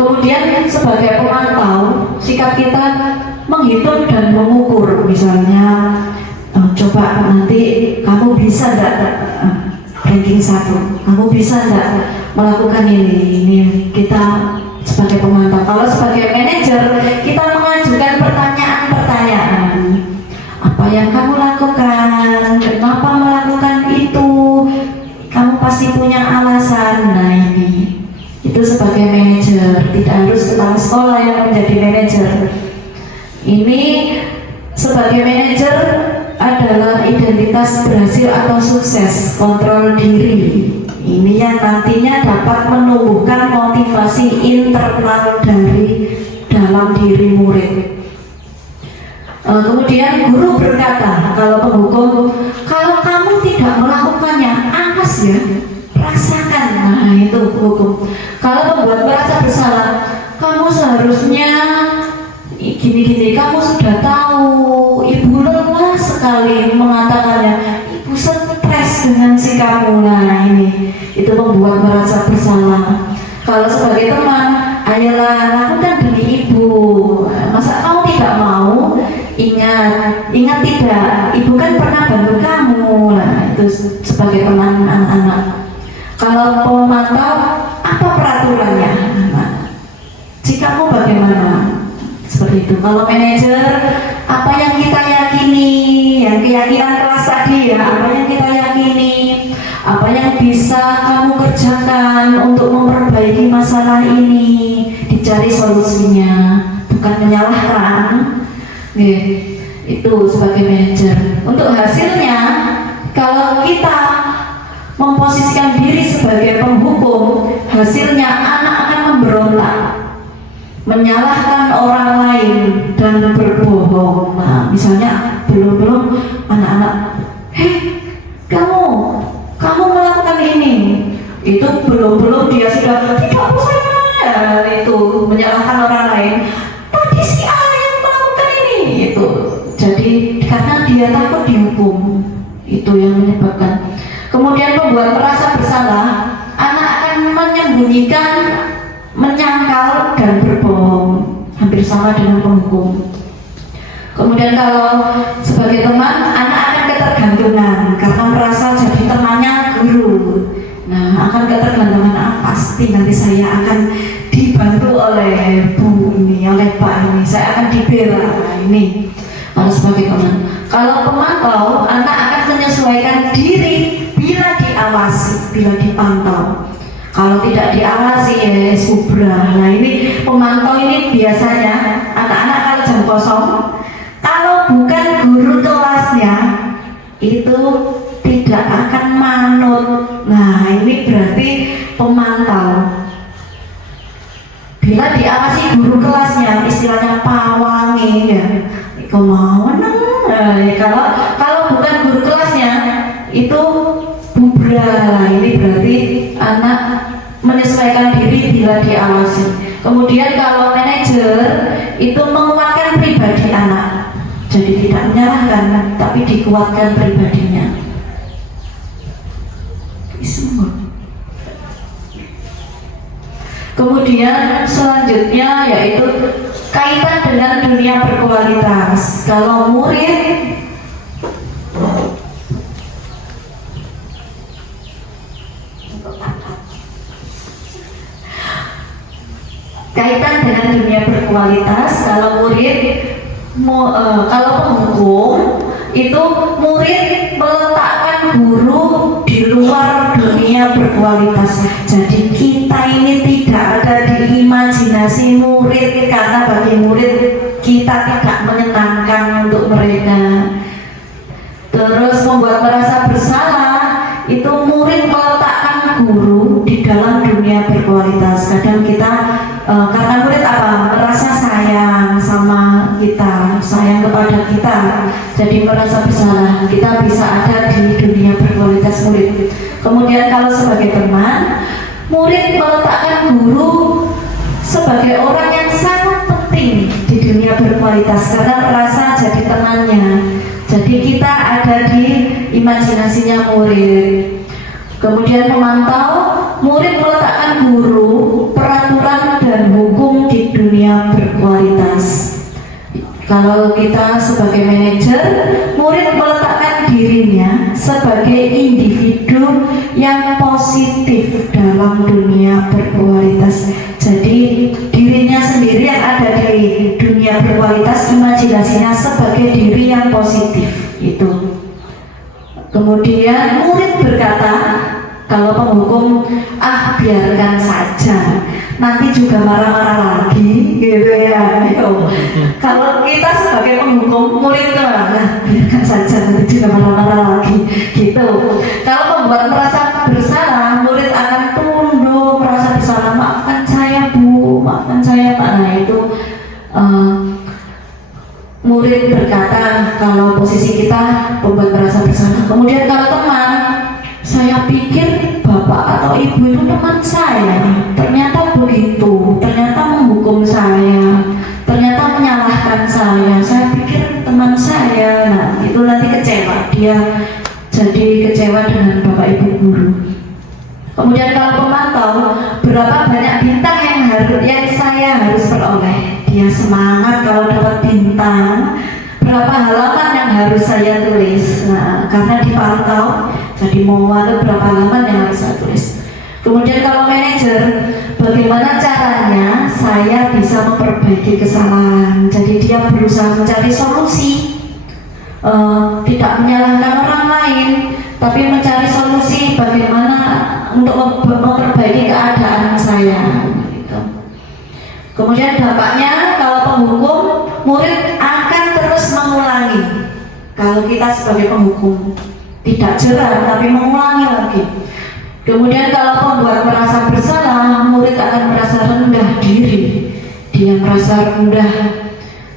Kemudian sebagai pemantau, sikap kita menghitung dan mengukur. Misalnya coba nanti kamu bisa nggak ranking 1, kamu bisa nggak melakukan ini kita sebagai pemantau. Kalau sebagai manajer, kita mengajukan pertanyaan-pertanyaan. Apa yang kamu lakukan? Kenapa melakukan itu? Kamu pasti punya alasan. Nah, ini itu sebagai manajer, tidak harus kepala sekolah yang menjadi manajer. Ini sebagai manajer adalah identitas berhasil atau sukses, kontrol diri. Ini yang nantinya dapat menumbuhkan motivasi internal dari dalam diri murid. Kemudian guru berkata, kalau penghukum, kalau kamu tidak melakukannya, awas ya, rasakan. Nah, itu hukum. Kalau membuat merasa bersalah, kamu seharusnya gini-gini, kamu sudah tahu, ibu lelah sekali mengatakannya, ibu stres dengan sikapmu. Nah, ini itu membuat merasa bersalah. Kalau sebagai teman, ayolah lakukan demi ibu. Masa kamu tidak mau? Ingat tidak, ibu kan pernah bantu kamu. Nah, itu sebagai teman anak-anak. Kalau pemantau, apa peraturannya? Nah, sikapmu bagaimana? Seperti itu. Kalau manajer, apa yang kita yakini, yang keyakinan kelas tadi ya, apa yang kita yakini, apa yang bisa kamu kerjakan untuk memperbaiki masalah ini, dicari solusinya, bukan menyalahkan. Itu sebagai manajer. Untuk hasilnya, kalau kita memposisikan diri sebagai penghukum, hasilnya anak akan memberontak, menyalahkan orang lain dan berbohong. Nah, misalnya belum anak-anak, kamu melakukan ini, itu belum dia sudah tidak usah, itu menyalahkan orang lain. Tadi si A yang melakukan ini, itu. Jadi karena dia takut dihukum, itu yang menyebabkan. Kemudian membuat merasa bersalah, anak akan menyembunyikan, menyangkal dan berbohong, hampir sama dengan penghukum. Kemudian kalau sebagai teman, anak akan ketergantungan karena merasa jadi temannya guru. Nah, akan ketergantungan, pasti nanti saya akan dibantu oleh bu ini, oleh pak ini, saya akan dibela. Nah, ini kalau sebagai teman. Kalau pemantau, anak akan menyesuaikan diri bila diawasi, bila dipantau. Kalau tidak diawasi ya subrah. Nah, ini pemantau ini biasanya anak-anak kalau jam kosong, kalau bukan guru kelasnya itu tidak akan manut. Nah, ini berarti pemantau. Bila diawasi guru kelasnya, istilahnya pawangi ya, kemauan. Kalau bukan guru kelasnya itu bubrah. Ini berarti anak menyesuaikan diri bila diawasi. Kemudian kalau manajer itu menguatkan pribadi anak, jadi tidak menyalahkan tapi dikuatkan pribadinya. Kemudian selanjutnya yaitu kaitan dengan dunia berkualitas. Kalau murid Kaitan dengan dunia berkualitas, kalau kalau penghukum itu murid meletakkan guru di luar dunia berkualitas. Jadi kita ini tidak ada di imajinasi murid, karena bagi murid kita tidak menyenangkan untuk mereka. Terus membuat merasa bersalah, itu murid meletakkan guru di dalam dunia berkualitas. Kadang kita karena murid merasa sayang sama kita, sayang kepada kita, jadi merasa bersalah. Kita bisa ada di dunia berkualitas murid. Kemudian kalau sebagai teman, murid meletakkan guru sebagai orang yang sangat penting di dunia berkualitas karena merasa jadi temannya. Jadi kita ada di imajinasinya murid. Kemudian pemantau, murid meletakkan guru, peraturan dan hukum di dunia berkualitas. Kalau kita sebagai manajer, murid meletakkan dirinya sebagai individu yang positif dalam dunia berkualitas. Jadi dirinya sendiri yang ada di dunia berkualitas, imajinasinya sebagai diri yang positif itu. Kemudian murid berkata, kalau penghukum, biarkan saja, nanti juga marah-marah lagi, gitu ya. Kalau kita sebagai penghukum, murid itu biarkan saja, nanti juga marah-marah lagi, gitu. Kalau membuat merasa bersalah, murid akan tunduk, merasa bersalah, maafkan saya Bu, maafkan saya Pak. Nah itu murid berkata kalau posisi kita membuat merasa bersalah. Kemudian kalau teman, saya pikir bapak atau ibu itu teman saya, ternyata begitu, ternyata menghukum saya, ternyata menyalahkan saya pikir teman saya. Nah itu nanti kecewa, dia jadi kecewa dengan bapak ibu guru. Kemudian kalau pemantau, berapa banyak bintang yang saya harus peroleh, dia semangat kalau dapat bintang. Berapa halaman yang harus saya tulis? Nah, karena dipantau, jadi mau ada berapa halaman yang harus saya tulis. Kemudian kalau manajer, bagaimana caranya saya bisa memperbaiki kesalahan? Jadi dia berusaha mencari solusi, tidak menyalahkan orang lain, tapi mencari solusi bagaimana untuk memperbaiki keadaan saya. Kemudian dampaknya kalau penghukum, murid akan terus mengulangi. Kalau kita sebagai penghukum tidak jerah tapi mengulangi lagi. Kemudian kalau pembuat merasa bersalah, murid akan merasa rendah diri. Dia merasa rendah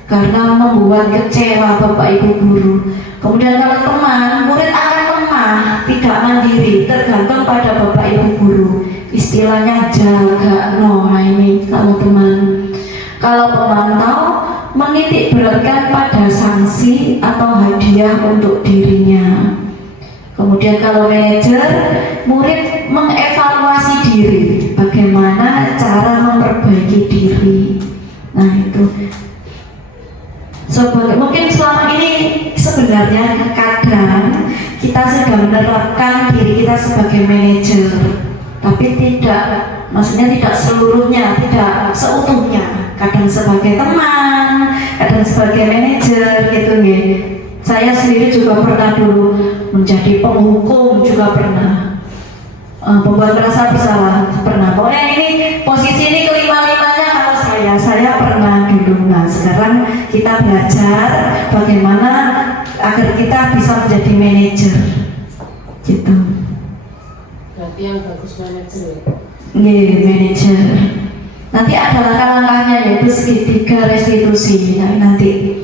karena membuat kecewa bapak ibu guru. Kemudian kalau teman, murid akan lemah, tidak mandiri, tergantung pada bapak ibu guru. Istilahnya jaga ini kalau teman. Kalau pemantau, menitik beratkan pada sanksi atau hadiah untuk dirinya. Kemudian kalau manajer, murid mengevaluasi diri, bagaimana cara memperbaiki diri. Nah itu mungkin selama ini sebenarnya kadang kita sedang menerapkan diri kita sebagai manajer, tapi maksudnya tidak seluruhnya, tidak seutuhnya. Kadang sebagai teman, kadang sebagai manajer, gitu nih. Saya sendiri juga pernah dulu menjadi penghukum, juga pernah pembuat merasa bersalah, pernah. Pokoknya ini posisi ini kelima-limanya kalau saya pernah dulu. Nah sekarang kita belajar bagaimana agar kita bisa menjadi manajer, gitu. Berarti yang bagus manajer. Manajer. Nanti ada langkah-langkahnya, yaitu segitiga restitusi. Nanti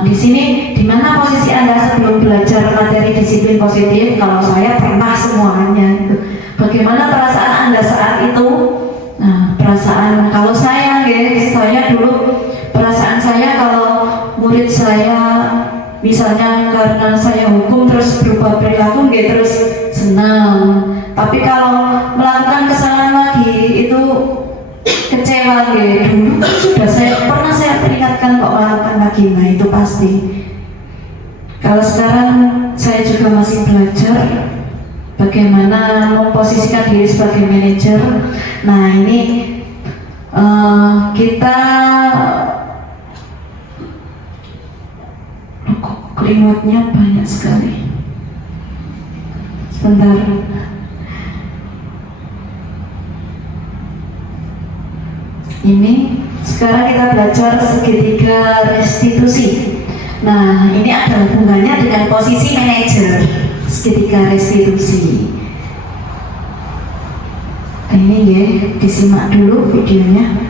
di sini di mana posisi Anda sebelum belajar materi disiplin positif? Kalau saya pernah semuanya. Bagaimana perasaan Anda saat itu? Nah, perasaan kalau saya dulu perasaan saya kalau murid saya misalnya karena saya hukum terus berubah perilaku, terus senang. Tapi kalau melakukan kesalahan lagi itu kecewa. Dulu sudah pernah saya peringatkan kok melakukan lagi. Nah itu pasti. Kalau sekarang saya juga masih belajar bagaimana memposisikan diri sebagai manajer. Nah ini kita kok keringatnya banyak sekali. Sebentar. Ini sekarang kita belajar segitiga restitusi. Nah, ini ada hubungannya dengan posisi manajer segitiga restitusi. Ini ya, disimak dulu videonya.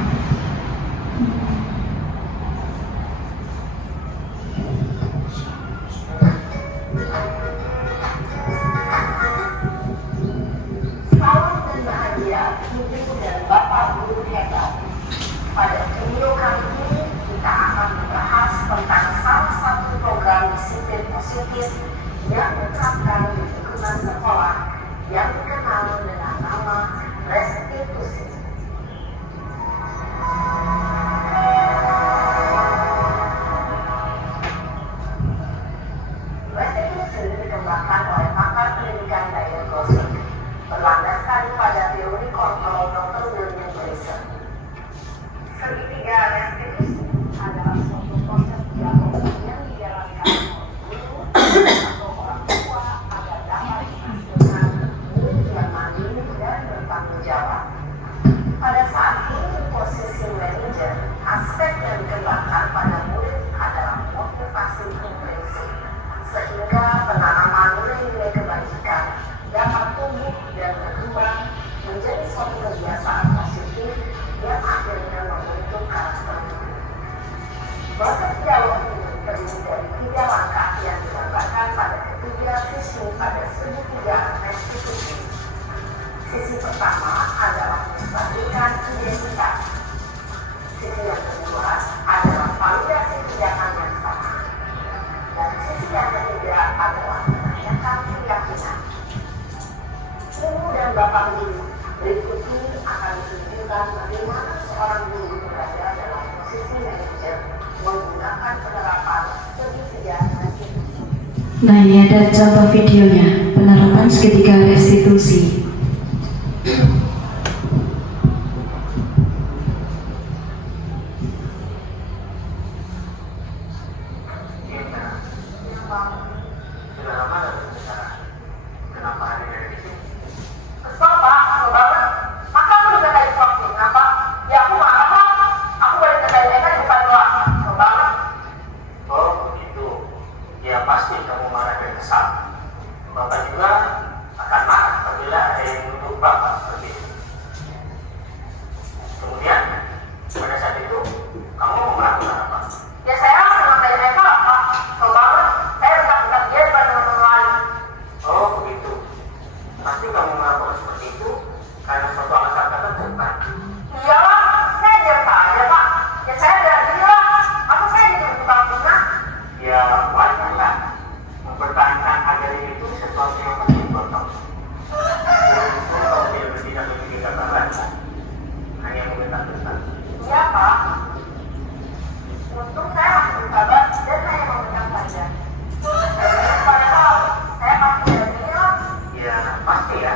Salam dan bahagia untuk Ibu dan Bapak guru hebat. Pada video kali ini kita akan membahas tentang salah satu program disiplin positif yang diterapkan di lingkungan sekolah yang dikenal dengan nama restitusi. Restitusi dikembangkan oleh pakar pendidikan Daniel Gosling, berlandaskan pada teori kontrol Dr. William Gleason. Segitiga restitusi adalah suatu proses dialog yang dijalankan oleh guru atau orang tua agar dapat menghasilkan murid yang mandiri dan bertanggung jawab. Pada saat ini posisi manajer, aspek yang dikembangkan pada murid adalah motivasi intrinsik, sehingga penanaman nilai-nilai kebaikan dapat tumbuh dan berkembang menjadi suatu kebiasaan positif yang akhirnya membentuk karakter. Proses dialog ini terdiri dari 3 langkah yang digambarkan pada ketiga sisi pada segitiga restitusi. Sisi pertama adalah menstabilkan identitas. Sisi yang kedua adalah validasi tindakan yang sama. Dan sisi yang ketiga adalah menanyakan keyakinan. Ibu dan Bapak guru, berikut ini akan ditunjukkan bagaimana seorang guru berada dalam posisi manajer menggunakan penerapan segitiga restitusi. Nah ini ada contoh videonya, penerapan segitiga restitusi. Sudah lama dan bicara. Kenapa hari ini? Kesel Pak, kesel banget. Masa aku dikatain waktu? Kenapa? Ya aku marah Pak. Aku balik ke mereka di depan kelas. Kesel banget. Oh begitu. Ya pasti kamu marah dan kesal. Bapak juga akan marah apabila ada yang menuduh Bapak seperti itu. Kemudian pada saat itu kamu mau melakukan apa? Ya saya langsung ngatain mereka lah Pak. Kesel banget. Saya tetap dia depan teman-teman lain. Oh begitu. Pasti kamu melakukan seperti itu karena suatu alasan tertentu kan? Iyalah, saya diam saja Pak. Ya saya bela diri lah. Masa saya jadi tukang guna? Ya wajar lah. Mempertahankan agar itu sesuatu yang penting buat kamu. Kamu tidak memikirkan lagi. Hanya meminta-minta. Iya Pak. Untung saya masih bersabar dan hanya meminta saja. Padahal saya pasti dari lah. Ya pasti ya.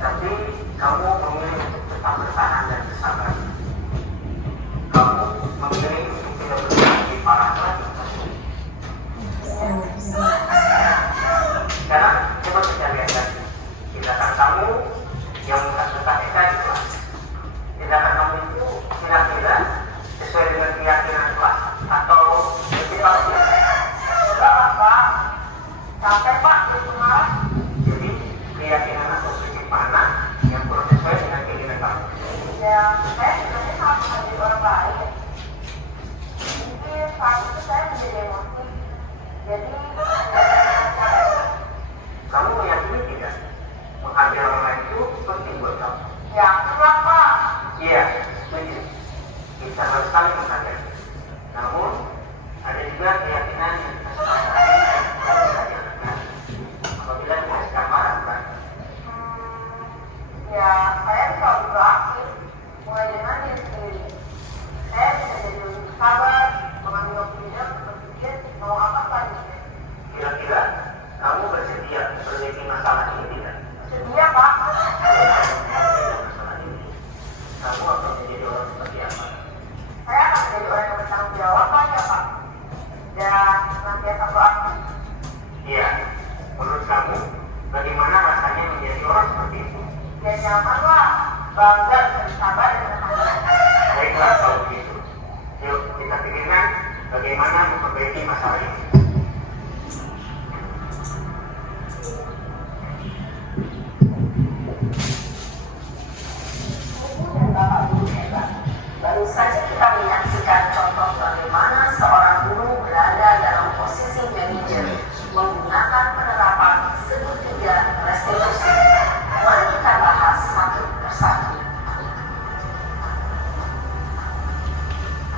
Tapi kamu memilih untuk tetap bertahan dan bersabar. Kamu memilih untuk tidak berhenti parah lagi. Karena coba kita lihat lagi. Tindakan kamu yang menghasilkan EK di kelas. Tindakan kamu itu kira-kira sesuai dengan keyakinan kelas atau motivasi? Enggak lah Pak. Capek Pak, itu marah. Jadi keyakinan atau prinsip mana yang kurang sesuai dengan keinginan kamu? Ya, saya sebenarnya sangat menjadi orang baik. Mungkin saat itu saya menjadi emosi. Jadi, kamu meyakini tidak? Menghargai orang lain itu penting buat kamu. Ya, kenapa? Iya, setuju. Kita harus saling menghargai. Namun, ada juga keyakinan yang kita sepakati dan kita jalankan. Apabila kita sedang marah, kan? Ya, saya bisa berubah aktif, mulai dengan diri sendiri. Saya bisa jadi lebih sabar, mengambil waktu dan berpikir mau apa selanjutnya. Kira-kira kamu bersedia memperbaiki masalah ini tidak? Ya nyamanlah, bangga dan sabar dengan Allah. Baiklah kalau begitu. Yuk kita pikirkan bagaimana memperbaiki masalah ini. Bapak Guru hebat. Baru saja kita menyaksikan contoh bagaimana seorang guru berada dalam posisi manajer menggunakan penerapan segitiga restitusi. Mari kita bahas satu persatu.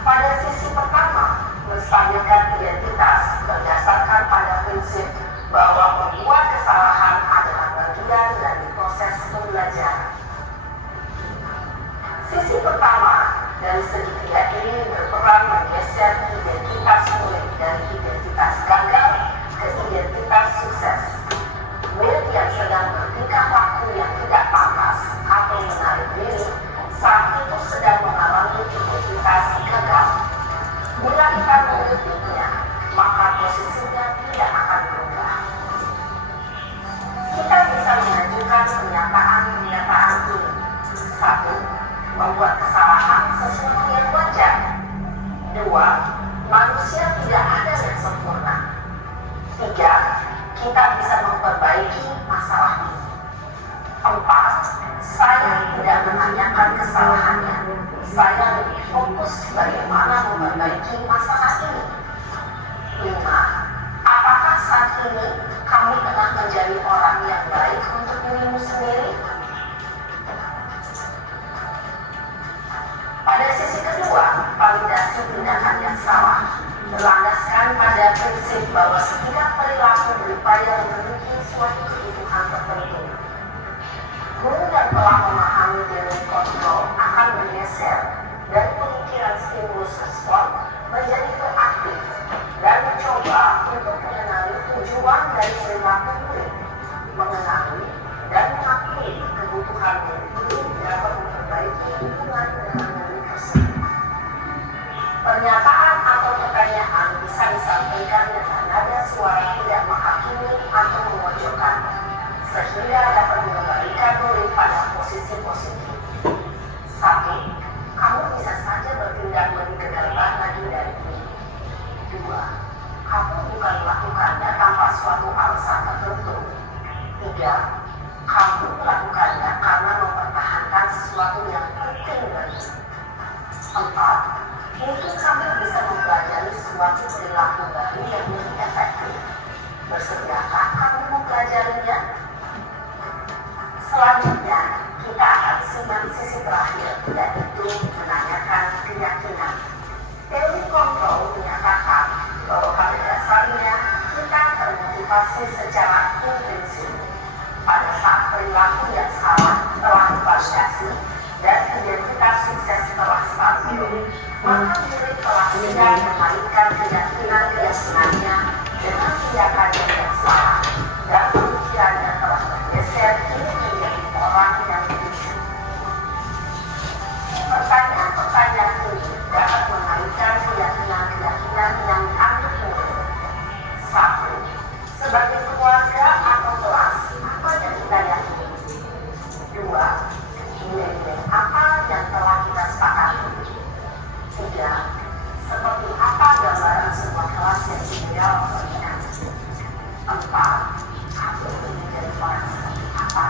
Pada sisi pertama, menstabilkan identitas berdasarkan pada prinsip bahwa membuat kesalahan adalah bagian dari proses pembelajaran. Sisi pertama dari segitiga ini berperan menggeser identitas murid dari identitas gagal ke identitas sukses. Murid yang sedang bertingkah laku yang tidak pantas atau menarik diri saat itu sedang mengalami identitas gagal. Bila kita mengikutinya, maka posisinya tidak akan berubah. Kita bisa mengajukan pernyataan ini. 1. Membuat kesalahan sesuatu yang wajar. 2. Manusia tidak ada yang sempurna. 3. Kita bisa memperbaiki masalah ini. 4. Saya tidak menanyakan kesalahannya. Saya lebih fokus bagaimana memperbaiki masalah ini. 5. Apakah saat ini kami tengah menjadi orang yang baik untuk dirimu sendiri? Pada sisi kedua, validasi tindakan yang salah berlandaskan pada prinsip bahwa setiap perilaku berupaya memenuhi suatu kebutuhan tertentu. Guru yang telah memahami teori kontrol akan bergeser dari pemikiran stimulus respon menjadi proaktif dan mencoba untuk mengenali tujuan dari perilaku murid, mengenali dan mengakui kebutuhan murid dapat memperbaiki hubungan dengan murid tersebut. Pernyataan atau pertanyaan bisa disampaikan dengan nada suara tidak menghakimi atau memojokkan, sehingga dapat mengembalikan murid pada posisi positif. 1. Kamu bisa saja bertindak lebih gegabah lagi dari ini. 2. Kamu bukan melakukannya tanpa suatu alasan tertentu. 3. Kamu melakukannya karena mempertahankan sesuatu yang penting bagimu. 4. Mungkin kamu bisa mempelajari suatu perilaku baru yang lebih efektif. Bersediakah kamu mempelajarinya? Selanjutnya, kita akan simak sisi terakhir, yaitu menanyakan keyakinan. Teori kontrol menyatakan bahwa pada dasarnya kita termotivasi secara intrinsik. Pada saat perilaku yang salah telah divalidasi dan identitas sukses telah stabil, maka murid telah siap mengaitkan keyakinannya dengan tindakannya yang salah dan pemikirannya telah bergeser kini menjadi orang yang jujur. Pertanyaan-pertanyaan ini dapat mengaitkan keyakinan yang diambil murid. 1. Sebagai keluarga atau kelas, apa yang kita yakini? 2. Nilai-nilai apa yang telah kita sepakati? 3. Seperti apa gambaran sebuah kelas yang ideal bagi kami? 4. Aku ingin menjadi orang seperti apa?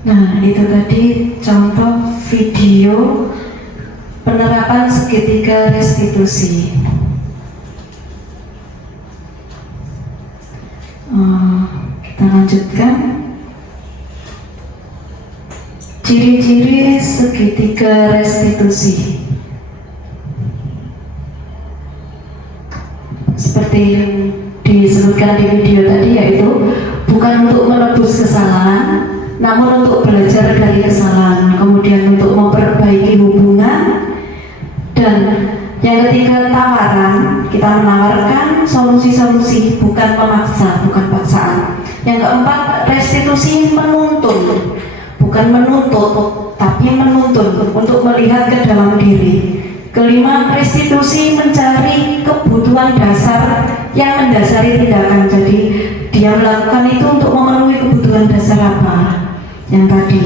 Nah, itu tadi contoh video penerapan segitiga restitusi. Kita lanjutkan. Ciri-ciri segitiga restitusi. Seperti yang disebutkan di video tadi, yaitu bukan untuk menebus kesalahan, namun untuk belajar dari kesalahan, kemudian untuk memperbaiki hubungan, dan yang ketiga tawaran, kita menawarkan solusi-solusi, bukan memaksa, bukan paksaan. Yang keempat restitusi menuntun, bukan menuntut, tapi menuntun untuk melihat ke dalam diri. Kelima, restitusi mencari kebutuhan dasar yang mendasari tindakan. Jadi dia melakukan itu untuk memenuhi kebutuhan dasar apa? Yang tadi.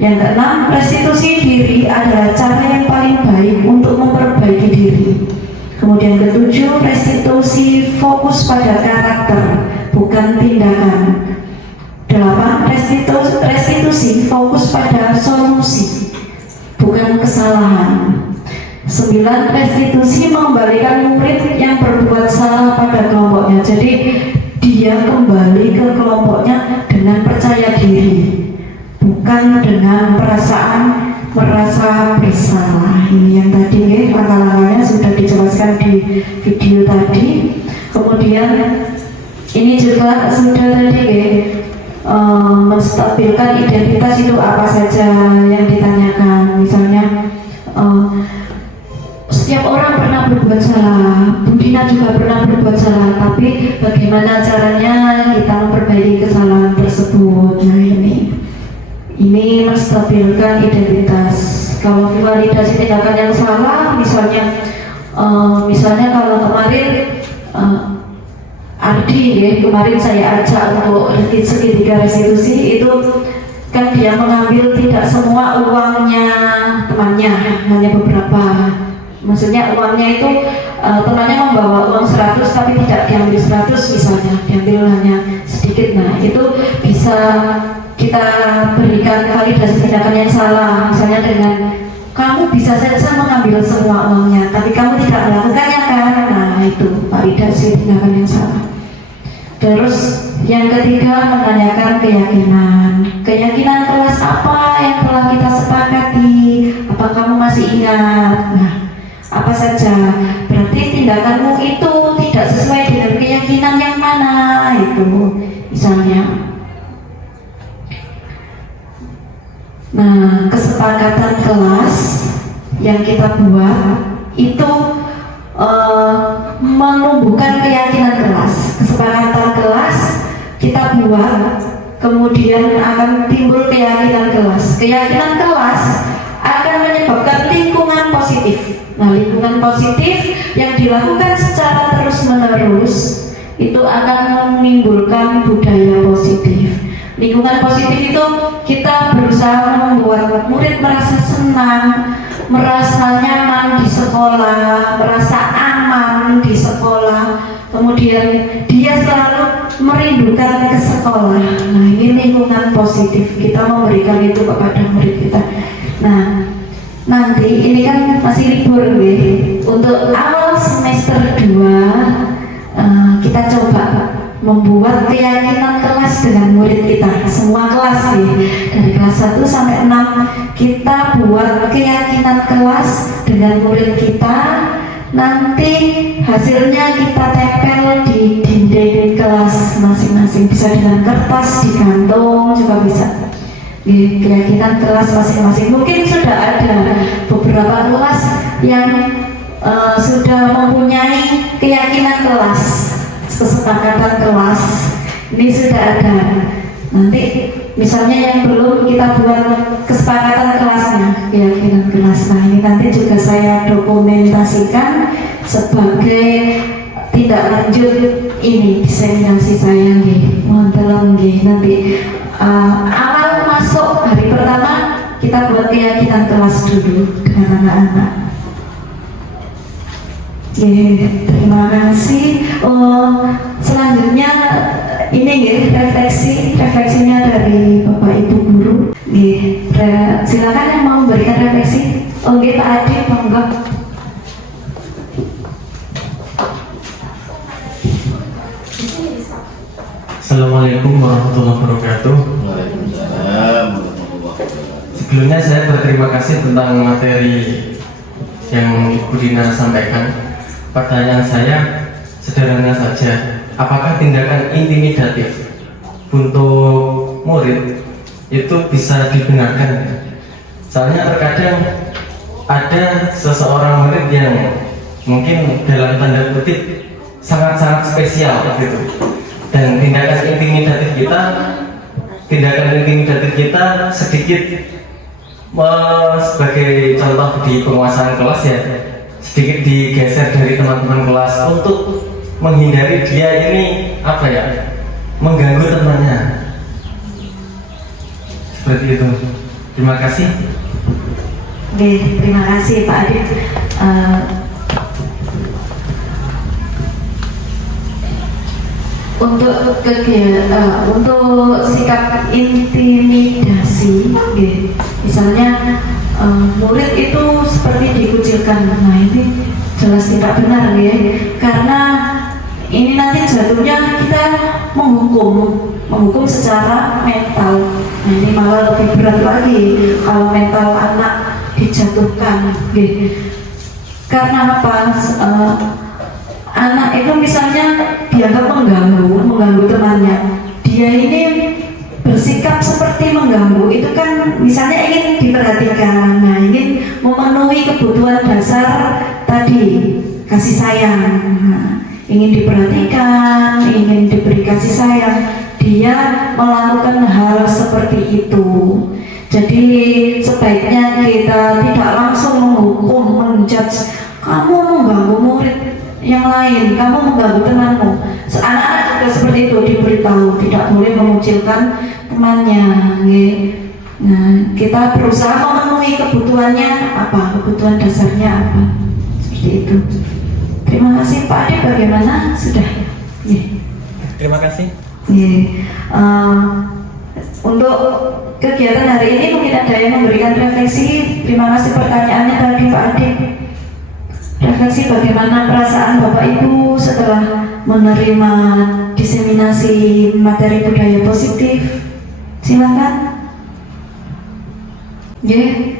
Yang keenam, restitusi diri adalah cara yang paling baik untuk memperbaiki diri. Kemudian ketujuh, restitusi fokus pada karakter, bukan tindakan. 8. Restitusi fokus pada solusi, bukan kesalahan. 9. Restitusi mengembalikan murid yang berbuat salah pada kelompoknya. Jadi dia kembali ke kelompoknya dengan percaya diri, bukan dengan merasa bersalah. Ini yang tadi langkah-langkahnya sudah dijelaskan di video tadi. Kemudian ini juga sudah tadi menstabilkan identitas itu apa saja yang ditanyakan. Misalnya setiap orang pernah berbuat salah, Budina juga pernah berbuat salah, tapi bagaimana caranya kita memperbaiki kesalahan tersebut. Nah ini menstabilkan identitas. Kalau validasi tindakan yang salah, misalnya kalau kemarin Ardi kemarin saya ajak untuk segitiga restitusi, itu kan dia mengambil tidak semua uangnya temannya, hanya beberapa. Maksudnya uangnya itu temannya membawa uang 100 tapi tidak diambil 100 misalnya, diambil hanya sedikit. Nah itu bisa kita berikan validasi tindakan yang salah, misalnya dengan kamu bisa saja mengambil semua uangnya tapi kamu tidak melakukannya kan. Nah itu validasi tindakan yang salah. Terus yang ketiga, menanyakan keyakinan kelas apa yang telah kita sepakati, apa kamu masih ingat? Nah apa saja, berarti tindakanmu itu tidak sesuai dengan keyakinan yang mana itu misalnya. Nah, kesepakatan kelas yang kita buat itu menumbuhkan keyakinan kelas. Kesepakatan kelas kita buat, kemudian akan timbul keyakinan kelas. Keyakinan kelas akan menyebabkan lingkungan positif. Nah, lingkungan positif yang dilakukan secara terus-menerus itu akan menimbulkan budaya positif. Lingkungan positif itu kita berusaha membuat murid merasa senang, merasa nyaman di sekolah, merasa aman di sekolah, kemudian dia selalu merindukan ke sekolah. Nah ini lingkungan positif, kita memberikan itu kepada murid kita. Nah nanti ini kan masih libur untuk awal semester 2 kita coba membuat keyakinan kelas dengan murid kita, semua kelas dari kelas 1 sampai 6 kita buat keyakinan kelas dengan murid kita. Nanti hasilnya kita tempel di dinding kelas masing-masing, bisa dengan kertas, di kantong juga bisa. Keyakinan kelas masing-masing. Mungkin sudah ada beberapa kelas yang sudah mempunyai keyakinan kelas, kesepakatan kelas ini sudah ada. Nanti misalnya yang belum, kita buat kesepakatan kelasnya, keyakinan kelas. Nah ini nanti juga saya dokumentasikan sebagai tindak lanjut ini diseminasi saya mohon tolong nanti awal masuk hari pertama kita buat keyakinan kelas dulu dengan anak-anak. Terima kasih. Selanjutnya ini refleksinya dari Bapak Ibu guru. Silakan yang mau memberikan refleksi. Pak Adi, monggo. Assalamualaikum warahmatullahi wabarakatuh. Waalaikumsalam warahmatullahi wabarakatuh. Sebelumnya saya berterima kasih tentang materi yang Ibu Dina sampaikan. Pertanyaan saya sederhana saja, apakah tindakan intimidatif untuk murid itu bisa dibenarkan? Soalnya terkadang ada seseorang murid yang mungkin dalam tanda kutip sangat-sangat spesial gitu, dan tindakan intimidatif kita sedikit sedikit sebagai contoh di penguasaan kelas ya, sedikit digeser dari teman-teman kelas untuk menghindari dia ini apa ya, mengganggu temannya. Seperti itu. Terima kasih. Oke, terima kasih Pak Adit. Untuk sikap intimidasi, misalnya murid itu seperti dikucilkan. Nah ini jelas tidak benar karena ini nanti jatuhnya kita menghukum secara mental. Nah ini malah lebih berat lagi kalau mental anak dijatuhkan. Karena apa? Anak itu misalnya dianggap mengganggu temannya. Dia ini bersikap seperti mengganggu, itu kan misalnya ingin diperhatikan, nah ingin memenuhi kebutuhan dasar tadi, kasih sayang, ingin diperhatikan, ingin diberi kasih sayang, dia melakukan hal seperti itu. Jadi sebaiknya kita tidak langsung menghukum, menjudge, kamu mengganggu murid yang lain, kamu mengganggu temanmu. Anak-anak juga seperti itu diberitahu, tidak boleh mengucilkan temannya. Nah, kita berusaha memenuhi kebutuhannya apa, kebutuhan dasarnya apa, seperti itu. Terima kasih Pak Ade, bagaimana sudah? Terima kasih. Untuk kegiatan hari ini mungkin ada yang memberikan refleksi. Terima kasih pertanyaannya tadi Pak Ade. Refleksi bagaimana perasaan Bapak Ibu setelah menerima diseminasi materi budaya positif. Silakan.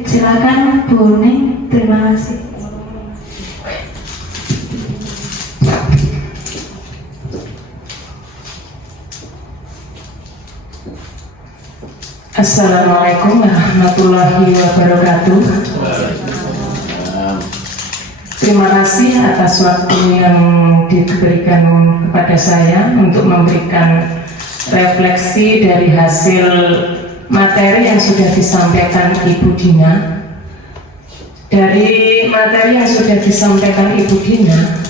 Silakan Bu Ning. Terima kasih. Assalamualaikum warahmatullahi wabarakatuh. Terima kasih atas waktu yang diberikan kepada saya untuk memberikan refleksi dari hasil materi yang sudah disampaikan Ibu Dina. Dari materi yang sudah disampaikan Ibu Dina,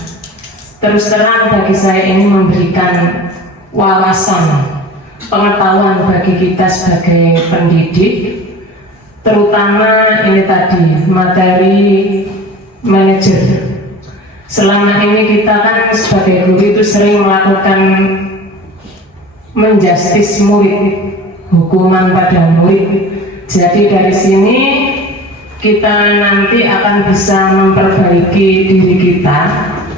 terus terang bagi saya ini memberikan wawasan, pengetahuan bagi kita sebagai pendidik, terutama ini tadi materi manajer. Selama ini kita kan sebagai guru itu sering melakukan menjustis murid, hukuman pada murid. Jadi dari sini kita nanti akan bisa memperbaiki diri kita.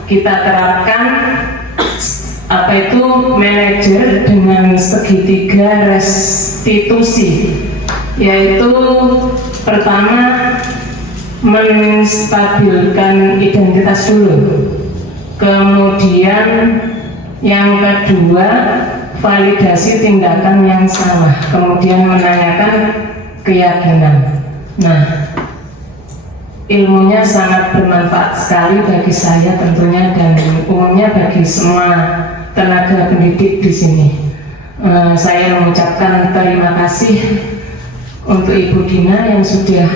Kita terapkan apa itu manajer dengan segitiga restitusi, yaitu pertama menstabilkan identitas dulu, kemudian yang kedua validasi tindakan yang salah, kemudian menanyakan keyakinan. Nah, ilmunya sangat bermanfaat sekali bagi saya tentunya dan umumnya bagi semua tenaga pendidik di sini. Saya mengucapkan terima kasih untuk Ibu Dina yang sudah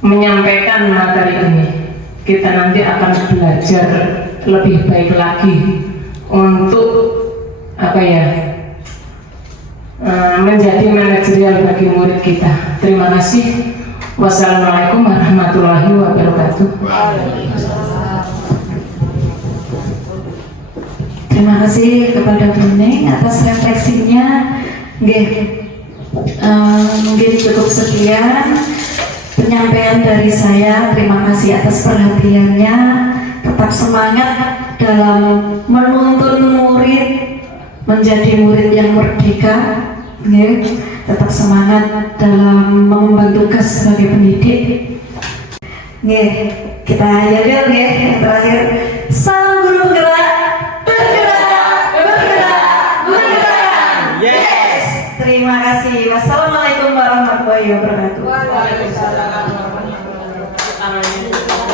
menyampaikan materi ini. Kita nanti akan belajar lebih baik lagi untuk apa ya, menjadi manajerial bagi murid kita. Terima kasih. Wassalamualaikum warahmatullahi wabarakatuh. Terima kasih kepada Bu Ning atas refleksinya. Mungkin cukup sekian penyampaian dari saya. Terima kasih atas perhatiannya. Tetap semangat dalam menuntun murid menjadi murid yang merdeka. Tetap semangat dalam mengemban tugas sebagai pendidik. Kita yel yang terakhir. Salam guru bergerak, bergerak. Yes. Terima kasih. Wassalamualaikum warahmatullahi wabarakatuh. Waalaikumsalam. Waalaikumsalam.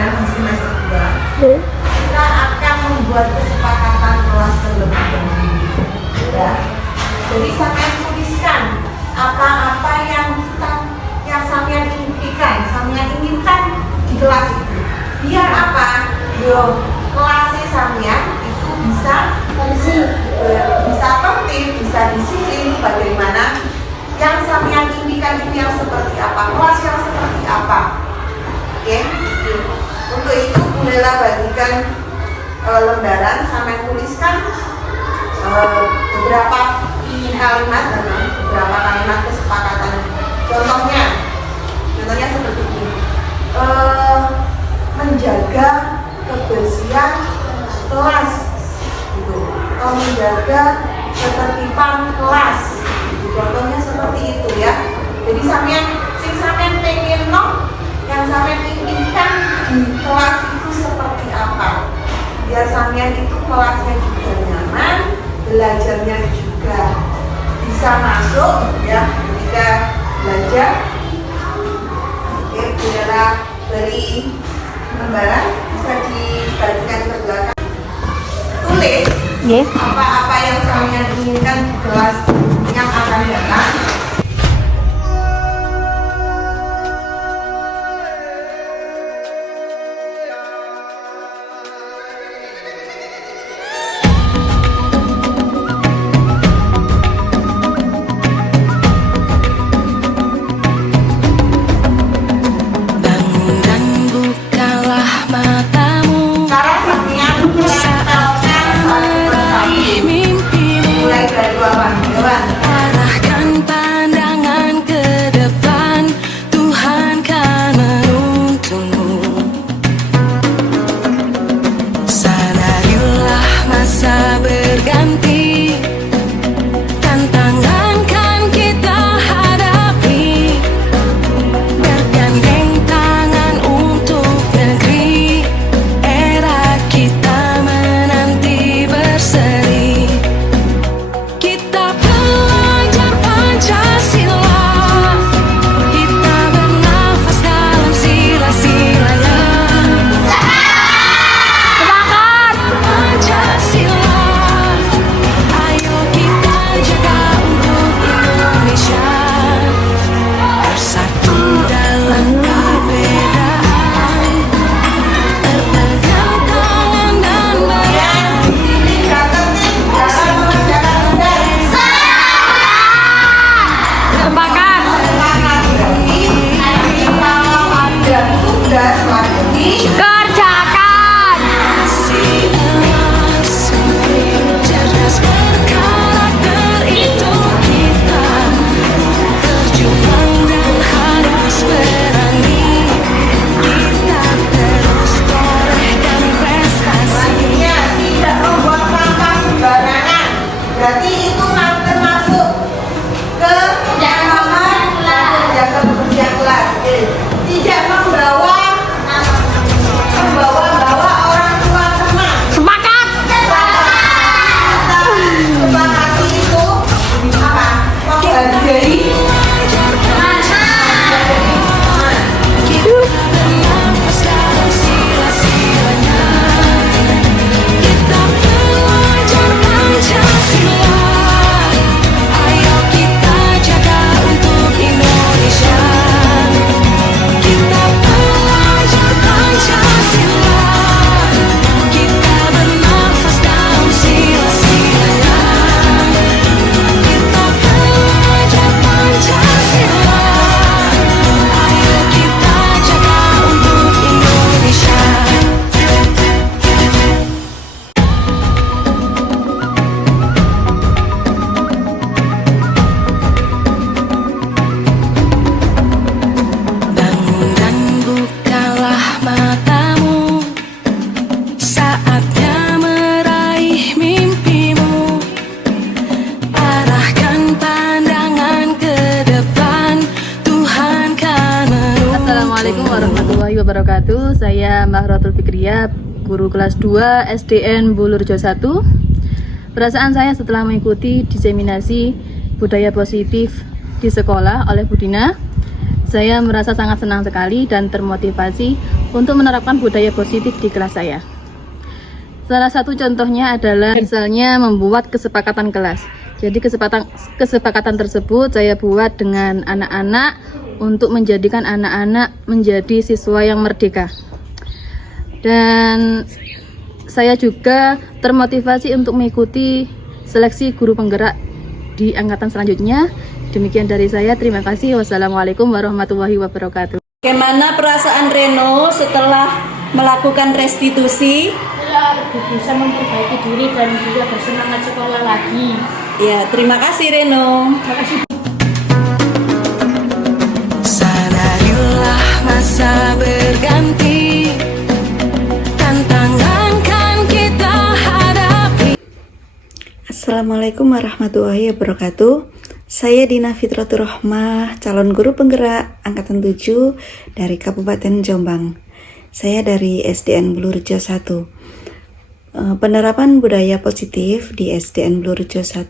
pelajaran di semester 2, kita akan membuat kesepakatan kelas terlebih dahulu. Ya. Jadi sampean tuliskan apa-apa yang sampean impikan, sampean inginkan di kelas itu. Biar apa? Kelasnya sampean itu bisa tertib, bisa disiplin. Bagaimana yang sampean impikan itu yang seperti apa, kelas yang seperti apa. Oke. Untuk itu bolehlah bagikan lembaran, sampean tuliskan beberapa kalimat kesepakatan. Contohnya seperti ini. Menjaga kebersihan kelas, gitu. Atau menjaga ketertiban kelas. Gitu. Contohnya seperti itu ya. Jadi sampean pengen yang sampean inginkan di kelas itu seperti apa? Biar sampean itu kelasnya juga nyaman, belajarnya juga bisa masuk ya ketika belajar. Oke, bolehlah beri lembaran, bisa dibagikan ke belakang. Tulis apa-apa yang sampean inginkan di kelas yang akan datang. wabarakatuh. Saya Mbak Rotul Fikriya, guru kelas 2 SDN Bulurjo 1. Perasaan saya setelah mengikuti diseminasi budaya positif di sekolah oleh Bu Dina, Saya merasa sangat senang sekali dan termotivasi untuk menerapkan budaya positif di kelas saya. Salah satu contohnya adalah misalnya membuat kesepakatan kelas. Jadi kesepakatan tersebut saya buat dengan anak-anak untuk menjadikan anak-anak menjadi siswa yang merdeka. Dan saya juga termotivasi untuk mengikuti seleksi guru penggerak di angkatan selanjutnya. Demikian dari saya, terima kasih. Wassalamualaikum warahmatullahi wabarakatuh. Bagaimana perasaan Reno setelah melakukan restitusi? Lebih bisa memperbaiki diri dan juga bersemangat sekolah lagi. Ya, terima kasih Reno. Terima kasih. Sadarilah masa berganti, tantangan kan kita hadapi. Assalamualaikum warahmatullahi wabarakatuh. Saya Dina Fitratur Rahmah, calon guru penggerak Angkatan 7 dari Kabupaten Jombang. Saya dari SDN Bulurejo 1. Penerapan budaya positif di SDN Bulurejo 1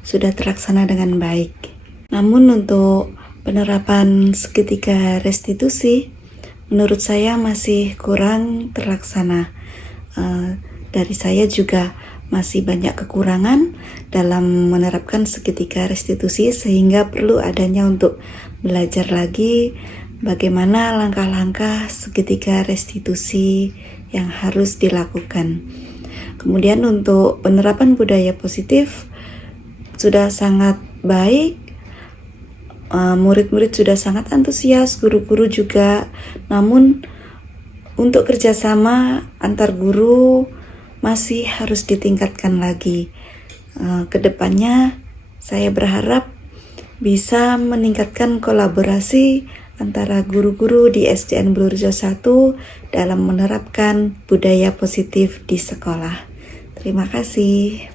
sudah terlaksana dengan baik. Namun untuk penerapan segitiga restitusi, menurut saya masih kurang terlaksana. Dari saya juga masih banyak kekurangan dalam menerapkan segitiga restitusi, sehingga perlu adanya untuk belajar lagi bagaimana langkah-langkah segitiga restitusi yang harus dilakukan. Kemudian untuk penerapan budaya positif sudah sangat baik, murid-murid sudah sangat antusias, guru-guru juga. Namun untuk kerjasama antar guru masih harus ditingkatkan lagi. Kedepannya saya berharap bisa meningkatkan kolaborasi antara guru-guru di SDN Bulurejo 1 dalam menerapkan budaya positif di sekolah. Terima kasih.